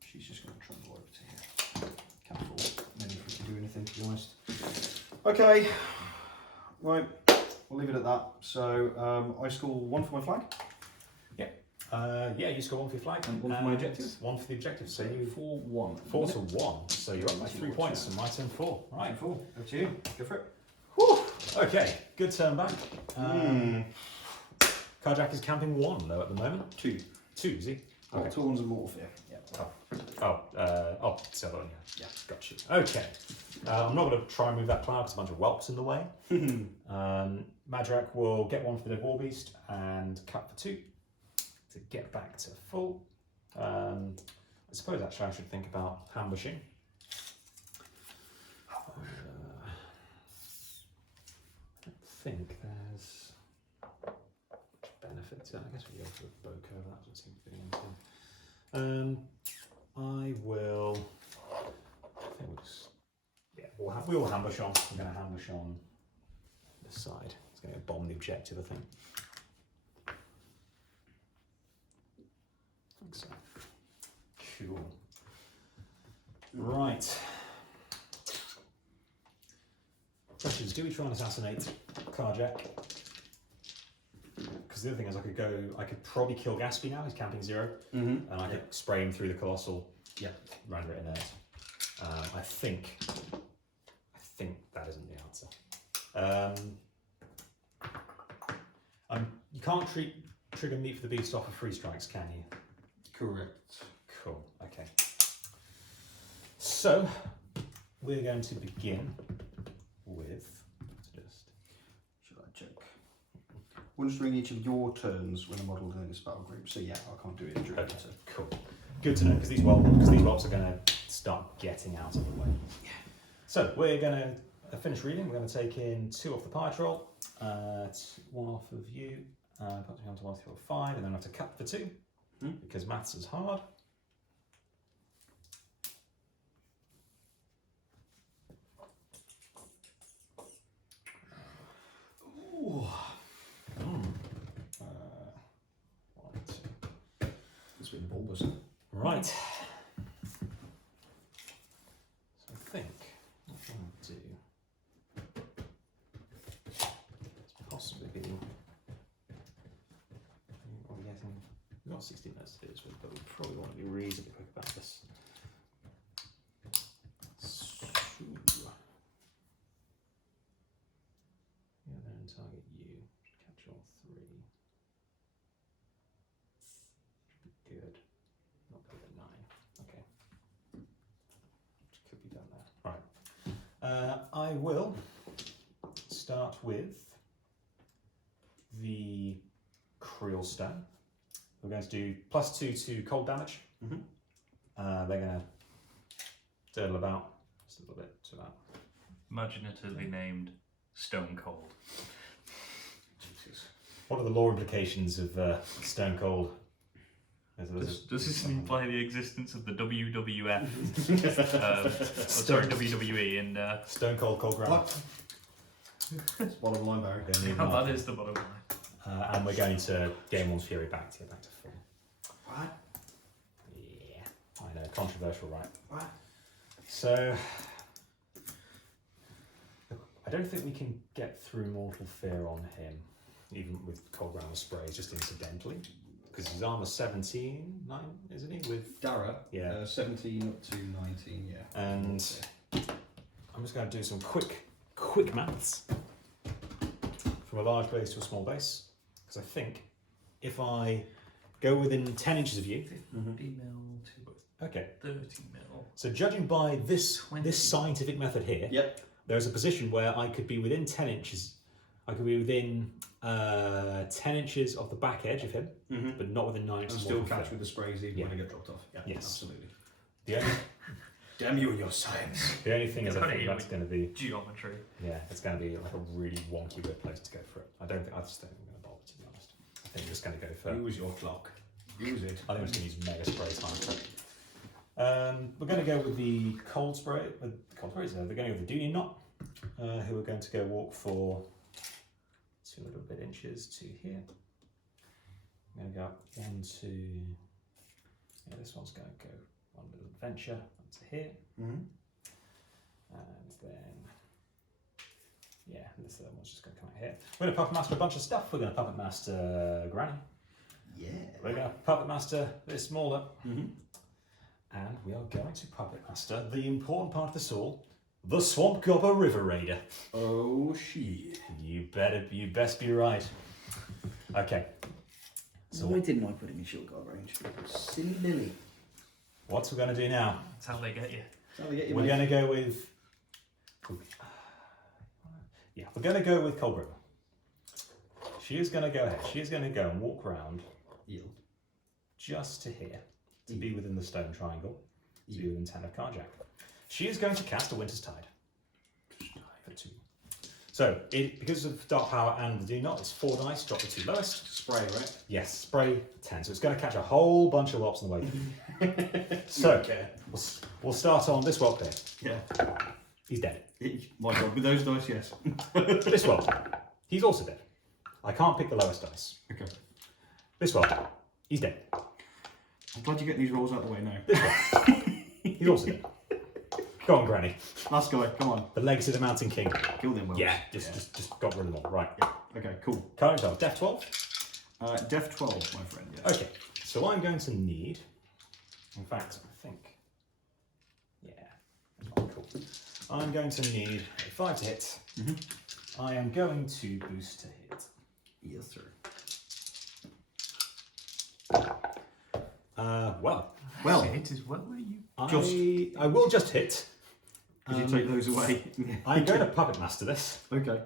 She's just going to trundle over to here. Can't afford many for it to do anything, to be honest. Okay, right. we'll leave it at that. So I score 1 for my flag. Yeah, you score 1 for your flag. And 1 for my objective. 1 for the objective. So you 4-1. 4 to 1. So you're up by 3 points, and my turn 4. Right. 4. Over to you. Go for it. Whew. Okay, good turn back. Karjack is camping 1 though at the moment. 2. 2, is he? Okay. Okay. Tawns and Mortal Fear. Yeah. So yeah, got you. Okay. I'm not going to try and move that cloud because there's a bunch of whelps in the way. Madrak will get 1 for the dead war beast and cut for 2 to get back to full. I suppose actually I should think about ambushing. I don't think there's much benefit to it. I guess we go for a bow curve, that's what seems to be anything. I will. I think we'll just. Yeah, we'll ambush on. We're going to ambush on this side. It's going to bomb the objective, I think. I think so. Cool. Right. Questions. Do we try and assassinate Karjack? Because the other thing is I could probably kill Gaspy now, he's camping 0. And I could spray him through the Colossal, render it inert. I think that isn't the answer. You can't trigger Meat for the Beast off of free strikes, can you? Correct. Cool, okay. So, we're going to begin with, Should I check? We'll just ring each of your turns when a model in this battle group. So yeah, I can't do it during okay, the turn. cool. Good to know, because these whelps are going to start getting out of the way. Yeah. So, we're going to finish reading. We're going to take in 2 off the Pie Troll, 1 off of you, put it on to 1, 3, 4, 5, and then I have to cut for 2, because maths is hard. Ooh. 1, 2. It's been bulbous. Right. So I think what I'm going to do is possibly be. What are we getting? We've got 60 minutes to do this with, but we probably want to be reasonably quick about this. So, yeah, then target you. Catch all 3. Should be good. Not better than 9. Okay. Which could be done there. Right. I will start with the Creel Stone. We're going to do +2 to cold damage. They're going to dirtle about just a little bit to that. Imaginatively named Stone Cold. Jesus. What are the law implications of Stone Cold? Does this imply the existence of the WWF? WWE and Stone Cold Kolgrimma. It's bottom line, Barry. that is the bottom line. And we're going to gain 1 fury back to get back to full. What? Yeah, I know, controversial, right? What? So, I don't think we can get through Mortal Fear on him, even with Kolgrimma sprays, just incidentally. Because his armor's 17, 9, isn't he? With Dara, yeah, 17 up to 19, yeah. And I'm just going to do some quick maths from a large base to a small base. Because I think if I go within 10 inches of you, 50 mil to okay, 30 mil. so judging by this 20. scientific method here, Yep. there's a position where I could be within 10 inches. I could be within 10 inches of the back edge of him, but not within 9 inches. And still catch with the sprays even when I get dropped off. Yeah, yes, absolutely. The only Damn you and your science. The only thing is, I think that's going to be geometry. Yeah, it's going to be like a really wonky weird place to go for it. I just don't think I'm going to bother, to be honest. I think we're just going to go for. Use your clock. Use it. I think I'm just going to use mega spray time. We're going to go with the cold spray. Cold sprays. They're going to go with the Dunian knot. Who are going to go walk for 2 little bit inches to here. I'm going to go up 1, 2. Yeah, this one's going to go 1 little adventure to here. And then, yeah, this other one's just going to come out here. We're going to Puppet Master a bunch of stuff. We're going to Puppet Master Granny. Yeah. We're going to Puppet Master this Mauler. Mm-hmm. And we are going to Puppet Master the important part of this all, the Swamp Gobber River Raider. Oh shit. You best be right. Okay. So why didn't I put him in short guard range? Silly Lily. What's we going to do now? That's how they get you. That's how they get you, We're mate. going to go with... Yeah, we're going to go with Kolgrimma. She is going to go ahead. She is going to go and walk around Yield. just to here, to be within the stone triangle, to be within 10 of Karjack. She is going to cast a Winter's Tide for 2. So, because of Dark Power and the Do Not, it's 4 dice, drop the 2 lowest. Spray, right? Yes, spray 10. So it's going to catch a whole bunch of whelps on the way. So, we'll start on this whelp here. Yeah. He's dead. My God, with those dice, yes. This whelp, he's also dead. I can't pick the lowest dice. Okay. This whelp, he's dead. I'm glad you get these rolls out of the way now. This whelp, he's also dead. Go on, Granny. Last guy, come on. The Legacy of the Mountain King. Kill them well. Yeah, just got rid of them all. Right. Yeah. Okay, cool. Current roll, Def 12. Def 12, my friend, yeah. Okay, so I'm going to need, in fact, I think, yeah, that's not cool. I'm going to need a 5 to hit. Mm-hmm. I am going to boost to hit. Yes, sir. Well, Hit as well, are you? I will just hit. Did you take those away? I'm going to Puppet Master this. Okay.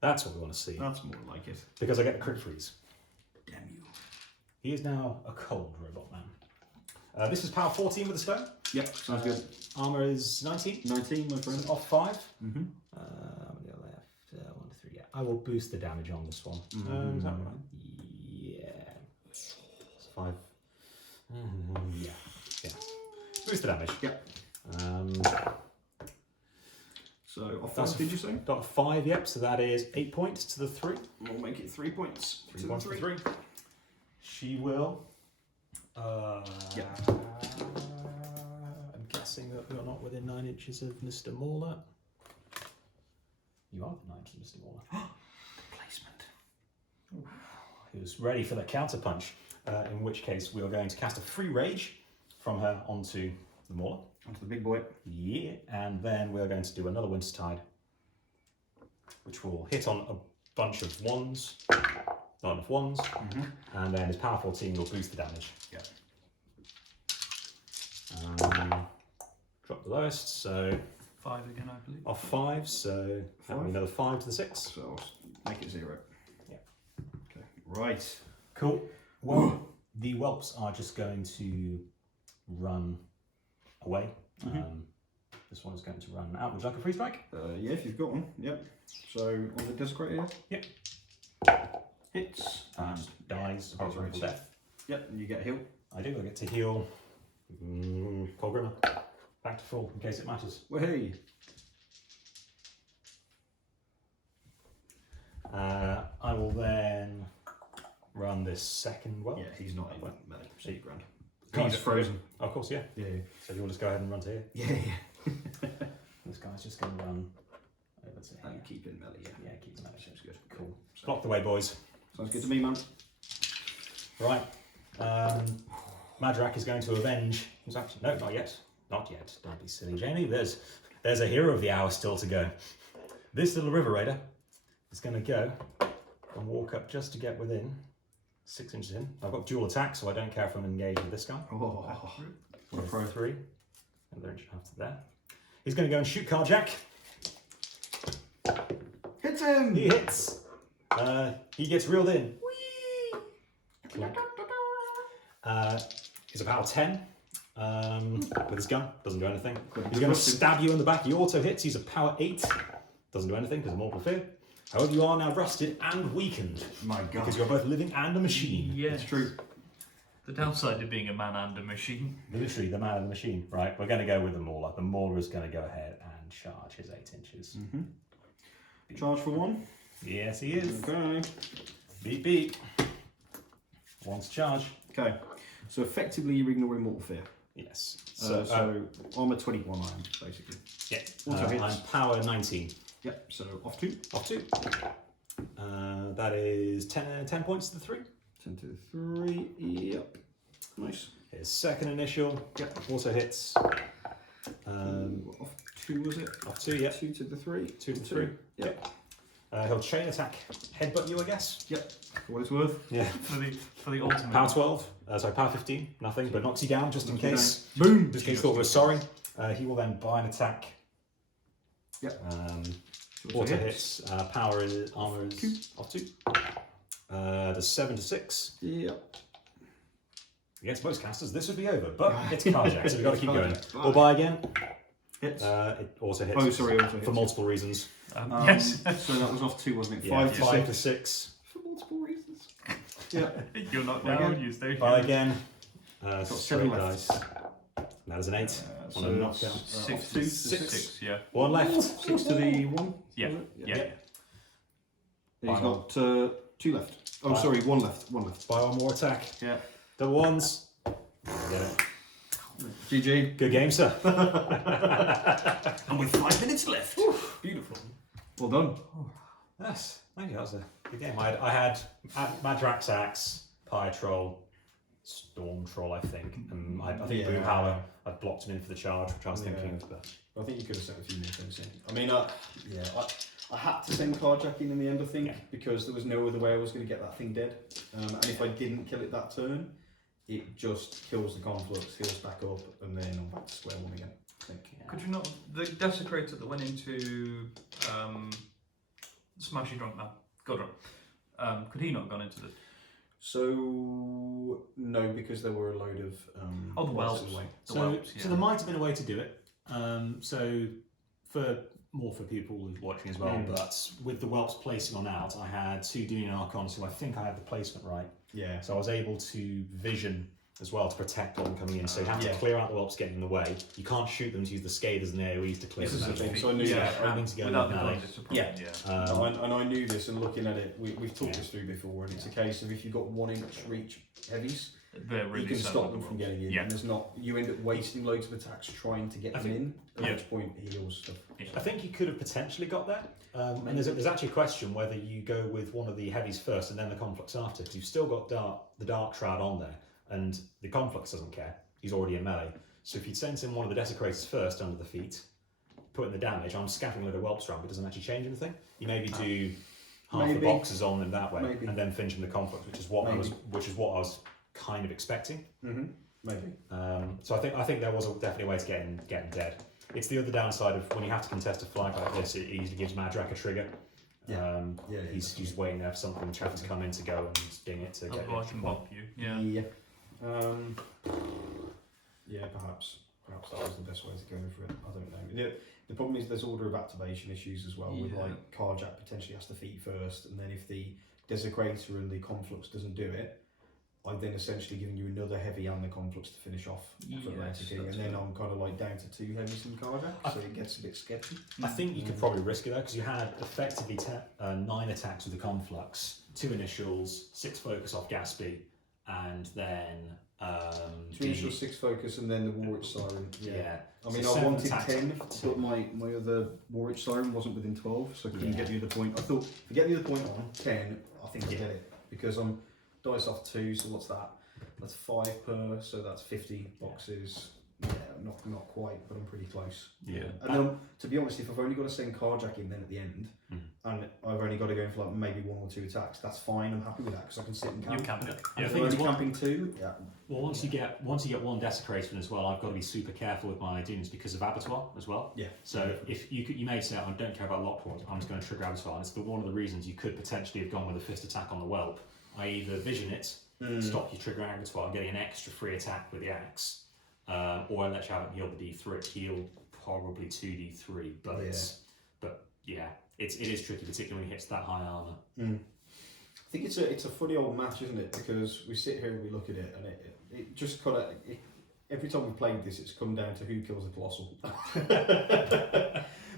That's what we want to see. That's more like it. Because I get the crit freeze. Damn you. He is now a cold robot man. This is power 14 with the stone. Yep, sounds good. Armor is 19. 19, my friend. Off 5. Mm-hmm. I'm going to go left. 1 to 3. Yeah, I will boost the damage on this one. Is that right? Yeah. It's 5. Yeah. Boost the damage. Yep. So, off That's 5, did you say? Got a 5, yep, so that is 8 points to the 3. We'll make it 3 points. 3 points to the 3. She will. Yeah. I'm guessing that we are not within 9 inches of Mr. Mauler. You are within 9 inches of Mr. Mauler. Placement. He was ready for the counter punch, in which case we are going to cast a free rage from her onto the Mauler. Onto the big boy. Yeah, and then we're going to do another Winter's Tide, which will hit on a bunch of 1s, not enough 1s, and then his power 14 will boost the damage. Yeah. Drop the lowest, so 5 again, I believe. off 5, so that'll be another 5 to the 6. So, I'll make it 0. Yeah. Okay. Right. Cool. Well, the whelps are just going to run away. This one is going to run out. Would you like a free strike? Yeah, if you've got one. Yep. So, on the Desecrator here. Yep. Hits. And dies. Oh, Horrible right. death. Yep, and you get a heal. I do. I get to heal Kolgrimma back to full in case it matters. Well, hey. I will then run this second well. Yeah, he's not in melee. So you grand. Can't He's just- frozen. Oh, of course, yeah. Yeah. So you'll just go ahead and run to here. Yeah, yeah. This guy's just going to run over to here. And keep in melee, yeah. Yeah, keep the melee. Sounds good. Cool. So, Block the way, boys. sounds good to me, man. Right. Madrak is going to avenge. He's actually no, not yet. Not yet. Don't be silly, Jamie. There's a hero of the hour still to go. This little river raider is going to go and walk up just to get within 6 inches in. I've got dual attack, so I don't care if I'm engaged with this guy. Oh, What a pro 3. Another inch and a half to there. He's going to go and shoot Karjack. hit him! He hits. He gets reeled in. He's a power 10 with his gun. Doesn't do anything. He's going to stab you in the back. He auto hits. He's a power 8. Doesn't do anything because of mortal fear. However, you are now rusted and weakened My God. because you're both living and a machine. Yeah, It's true. The downside of being a man and a machine. Literally, the man of the machine. Right, we're going to go with the Mauler. The Mauler is going to go ahead and charge his 8 inches. Charge for 1. Yes, he is. Okay. Beep, beep. One's charge. Okay. So effectively, you're ignoring mortal fear. Yes. So armor 21 I am, basically. Yeah. Also hits. I'm power 19. Yep, so off 2. Off 2. That is 10 points to the 3. 10 to the 3, yep. Nice. His second initial, Yep. also hits. Off 2 was it? Off 2, yep. 2 to the 3. 2 to 3. Yep. He'll chain attack, headbutt you, I guess. Yep. For what it's worth. Yeah. For the ultimate. Power 12, sorry, power 15, nothing, but knocks you down just in Knocks you case. Boom! Just in case thought we're sorry. He will then buy an attack. Yep. Auto hits. Power is armor is 2. Off 2. The 7 to 6. Yep. Against most casters, this would be over, but it's Karjack, so we've got to keep going. Karjack. We'll buy again. Hits. It also hits. Oh, sorry, also for hits. multiple reasons. Yes. So that was off 2, wasn't it? Yeah, 5 to 5 6. to 6. For multiple reasons. Yeah. You're not Buy down. again. You stay. Buy again. Got Straight 7 left. dice. That is an 8. So On a knockdown. Six. off 2. 6. Yeah. 1 left. 6 to the 1. Yeah. was it? Yeah. He's Final. got 2 left. Oh, sorry, 1 left. 1 left. Buy 1 more attack. Yeah. Double ones. Get it. GG. Good game, sir. And with 5 minutes left. Beautiful. Well done. Yes, thank you. That was a good game. I had Madrax Axe, Pyre Troll, Storm Troll, I think. And I think Yeah. Boom Howler. I blocked him in for the charge, which I was thinking of. But I think you could have sent a few more things in. I mean, I had to send Karjack in the end, I think, because there was no other way I was going to get that thing dead. And if I didn't kill it that turn, it just kills the conflux, heals back up, and then I'm back to square one again. I think. Could you not the desecrator that went into Smashy Drunk Man, Godrun? Could he not have gone into this? So no, because there were a load of Oh, the whelps whelps. away. The so, whelps, yeah. so there might have been a way to do it. So for people watching as well, but with the whelps placing on out, I had 2 Dunian Archons, so I think I had the placement right. Yeah. So I was able to vision as well to protect them coming in. So you have to Yeah. clear out the whelps getting in the way. You can't shoot them to use the Scaters and AoEs to clear This them is the out. thing. So I knew yeah, that. Everything's going without with the melee. glaives, it's a problem. Yeah. And I knew this, and looking at it, we've talked Yeah. this through before, and it's a case of if you've got 1 inch reach heavies, They're really you can set stop up them the from rules. getting in, Yeah. and there's not. You end up wasting loads of attacks trying to get I them in. At Yeah. which point he heals stuff. I think you could have potentially got there. And there's actually a question whether you go with one of the heavies first and then the conflux after, because you've still got the Dark Shroud on there, and the conflux doesn't care. He's already in melee. So if you'd sent in one of the desecrators first under the feet, put in the damage, I'm scattering a load of whelps around, but it doesn't actually change anything. You maybe do half the Maybe. boxes on them that way, Maybe. and then finish them the conflux, which is what I was kind of expecting. Maybe. So I think there was definitely a way to get him dead. It's the other downside of when you have to contest a flag like this, it easily gives Madrak a trigger. He's waiting there for something to come in to go and ding it to get Otherwise, it. can bop you. Yeah. Perhaps that was the best way to go for it. I don't know. The problem is there's order of activation issues as well. With like Karjack potentially has to feed first, and then if the Desecrator and the Conflux doesn't do it, I've then essentially given you another heavy and the Conflux to finish off for Yes, Heredity, and that's then fair. I'm kind of like down to 2 heavies in Karjack, so it gets a bit sketchy. I think you could probably risk it though, because you had effectively 9 attacks with the conflux, 2 initials, 6 focus off Gatsby, and then 2 initial 6 focus, and then the Warwitch Siren. yeah. I mean, So I 7 wanted attacks. 10, but my other Warwitch Siren wasn't within 12, so I couldn't get the other point. I thought, if I get the other point on 10, I think I get it, because I'm dice off 2, so what's that? That's 5 per, so that's 50 boxes. Yeah, not quite, but I'm pretty close. Yeah. And then, to be honest, if I've only got to send Karjack in then at the end, and I've only got to go in for like maybe 1 or 2 attacks, that's fine. I'm happy with that because I can sit and camp. You camped it. I Yeah. If think I'm it's only one- camping 2, yeah. Well, once you get 1 desecrator in as well, I've got to be super careful with my dunes because of abattoir as well. Yeah. So if you may say I don't care about lock points, I'm just going to trigger abattoir. And it's one of the reasons you could potentially have gone with a fist attack on the whelp. I either vision it, stop you triggering abattoir, and getting an extra free attack with the axe, or I let you have it heal the D3. Heal probably 2D3, but it is tricky, particularly when it hits that high armor. I think it's a funny old match, isn't it? Because we sit here and we look at it, and it just kind of every time we've played this, it's come down to who kills the colossal.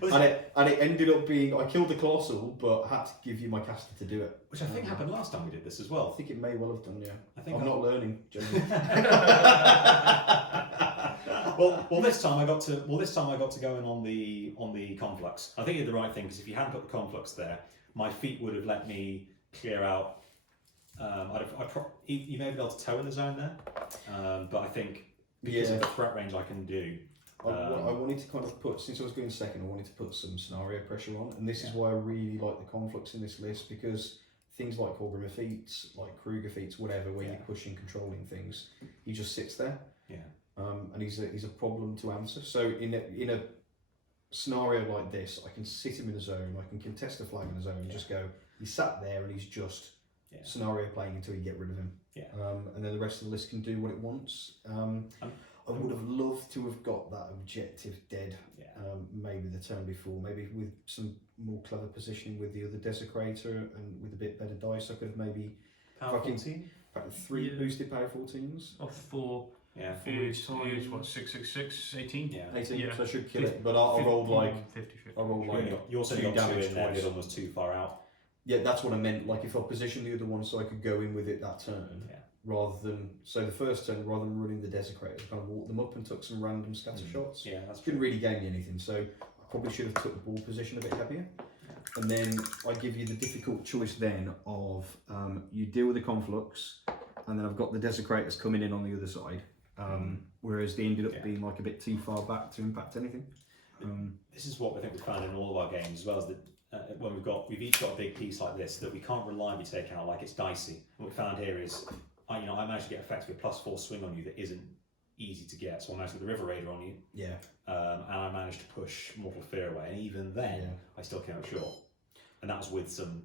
and it ended up being I killed the colossal, but had to give you my caster to do it. Which I think happened last time we did this as well. I think it may well have done. Yeah, I think I'm not learning. well, this time I got to go in on the conflux. I think you did the right thing because if you hadn't put the conflux there, my feet would have let me clear out. You may be able to toe in the zone there, but I think because of the threat range I can do. I wanted to kind of put, since I was going second, I wanted to put some scenario pressure on, and this is why I really like the conflux in this list, because things like Kolgrimma feats, like Kruger feats, whatever, where you're pushing, controlling things, he just sits there. Yeah. And he's a problem to answer. So in a scenario like this, I can sit him in a zone, I can contest a flag in a zone, and just go, he's sat there and he's just scenario playing until you get rid of him. Yeah. And then the rest of the list can do what it wants. I would have loved to have got that objective dead, maybe the turn before, maybe with some more clever positioning with the other Desecrator and with a bit better dice. I could have maybe Power 14? 3 boosted power 14s. Off 4. Yeah. Is what, 666, 18? Yeah. 18, Yeah. so I should kill it. But I rolled like 50. I rolled like You also 2 got 2 damage in there, twice. the other one was too far out. Yeah, that's what I meant. Like if I positioned the other one so I could go in with it that turn, rather than the first turn, rather than running the Desecrators, I kind of walked them up and took some random scatter shots. Yeah, that's Didn't really gain me anything, so I probably should have took the ball position a bit heavier. And then I give you the difficult choice then of you deal with the conflux, and then I've got the Desecrators coming in on the other side. Whereas they ended up being like a bit too far back to impact anything. This is what I think we found in all of our games as well, as that when we've each got a big piece like this that we can't reliably take out, like it's dicey. What we found here is, I managed to get effectively a +4 swing on you that isn't easy to get. So I managed to get the River Raider on you. Yeah. And I managed to push Mortal Fear away, and even then, I still came up short. And that was with some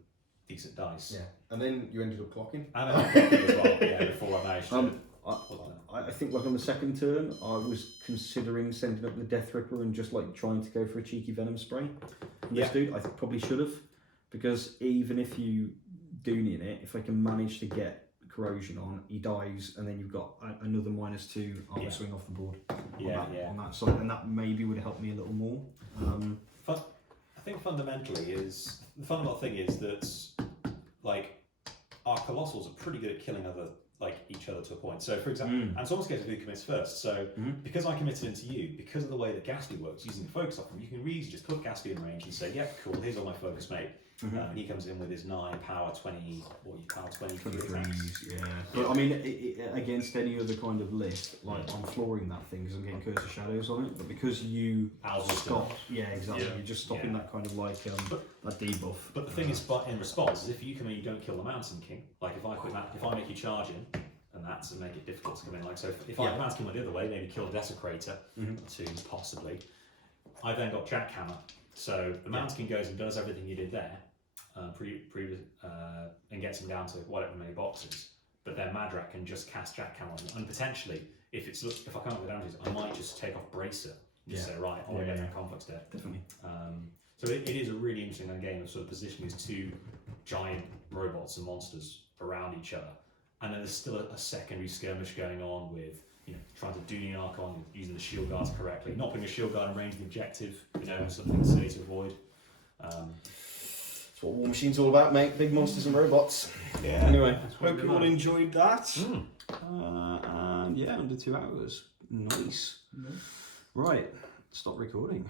decent dice. Yeah. And then you ended up clocking. And I clocking as well. Before I managed to. I think like on the second turn, I was considering sending up the Death Ripper and just like trying to go for a cheeky Venom Spray. This dude, I probably should have, because even if you do need it, if I can manage to get Corrosion on, he dies, and then you've got another -2 armor swing off the board. On that side, and that maybe would help me a little more. I think fundamentally the fundamental thing is that like our colossals are pretty good at killing each other to a point. So for example, and so almost get to who commits first. So because I committed into you, because of the way that Ghastly works, using the focus off him, you can really just put Ghastly in range and say, "Yep, cool. Here's all my focus, mate." And he comes in with his 9 power 20, power 23s. Yeah. But I mean, against any other kind of list, like I'm flooring that thing because I'm getting Curse of Shadows on it. But because you stop, exactly. You're just stopping that kind of like that debuff. But the thing is, but in response, is if you come in, you don't kill the Mountain King. Like if I make you charge in, and that's to make it difficult to come in. Like so, if I Mountain King went the other way, maybe kill the Desecrator to possibly. I then got Jackhammer. So the Mountain King goes and does everything you did there. And gets him down to whatever many boxes, but then Madrak can just cast Jackhammer on him, and potentially, if I can't go down to it, I might just take off Bracer and say, right, I want to get that conflicts there. Definitely. So it is a really interesting game of sort of positioning these 2 giant robots and monsters around each other, and then there's still a secondary skirmish going on with trying to do the Archon, using the shield guards correctly, not putting a shield guard in range of the objective, something silly to avoid. What Warmachine's all about, mate. Big monsters and robots. Yeah. Anyway, hope you all enjoyed that. And under 2 hours. Nice. Right, stop recording.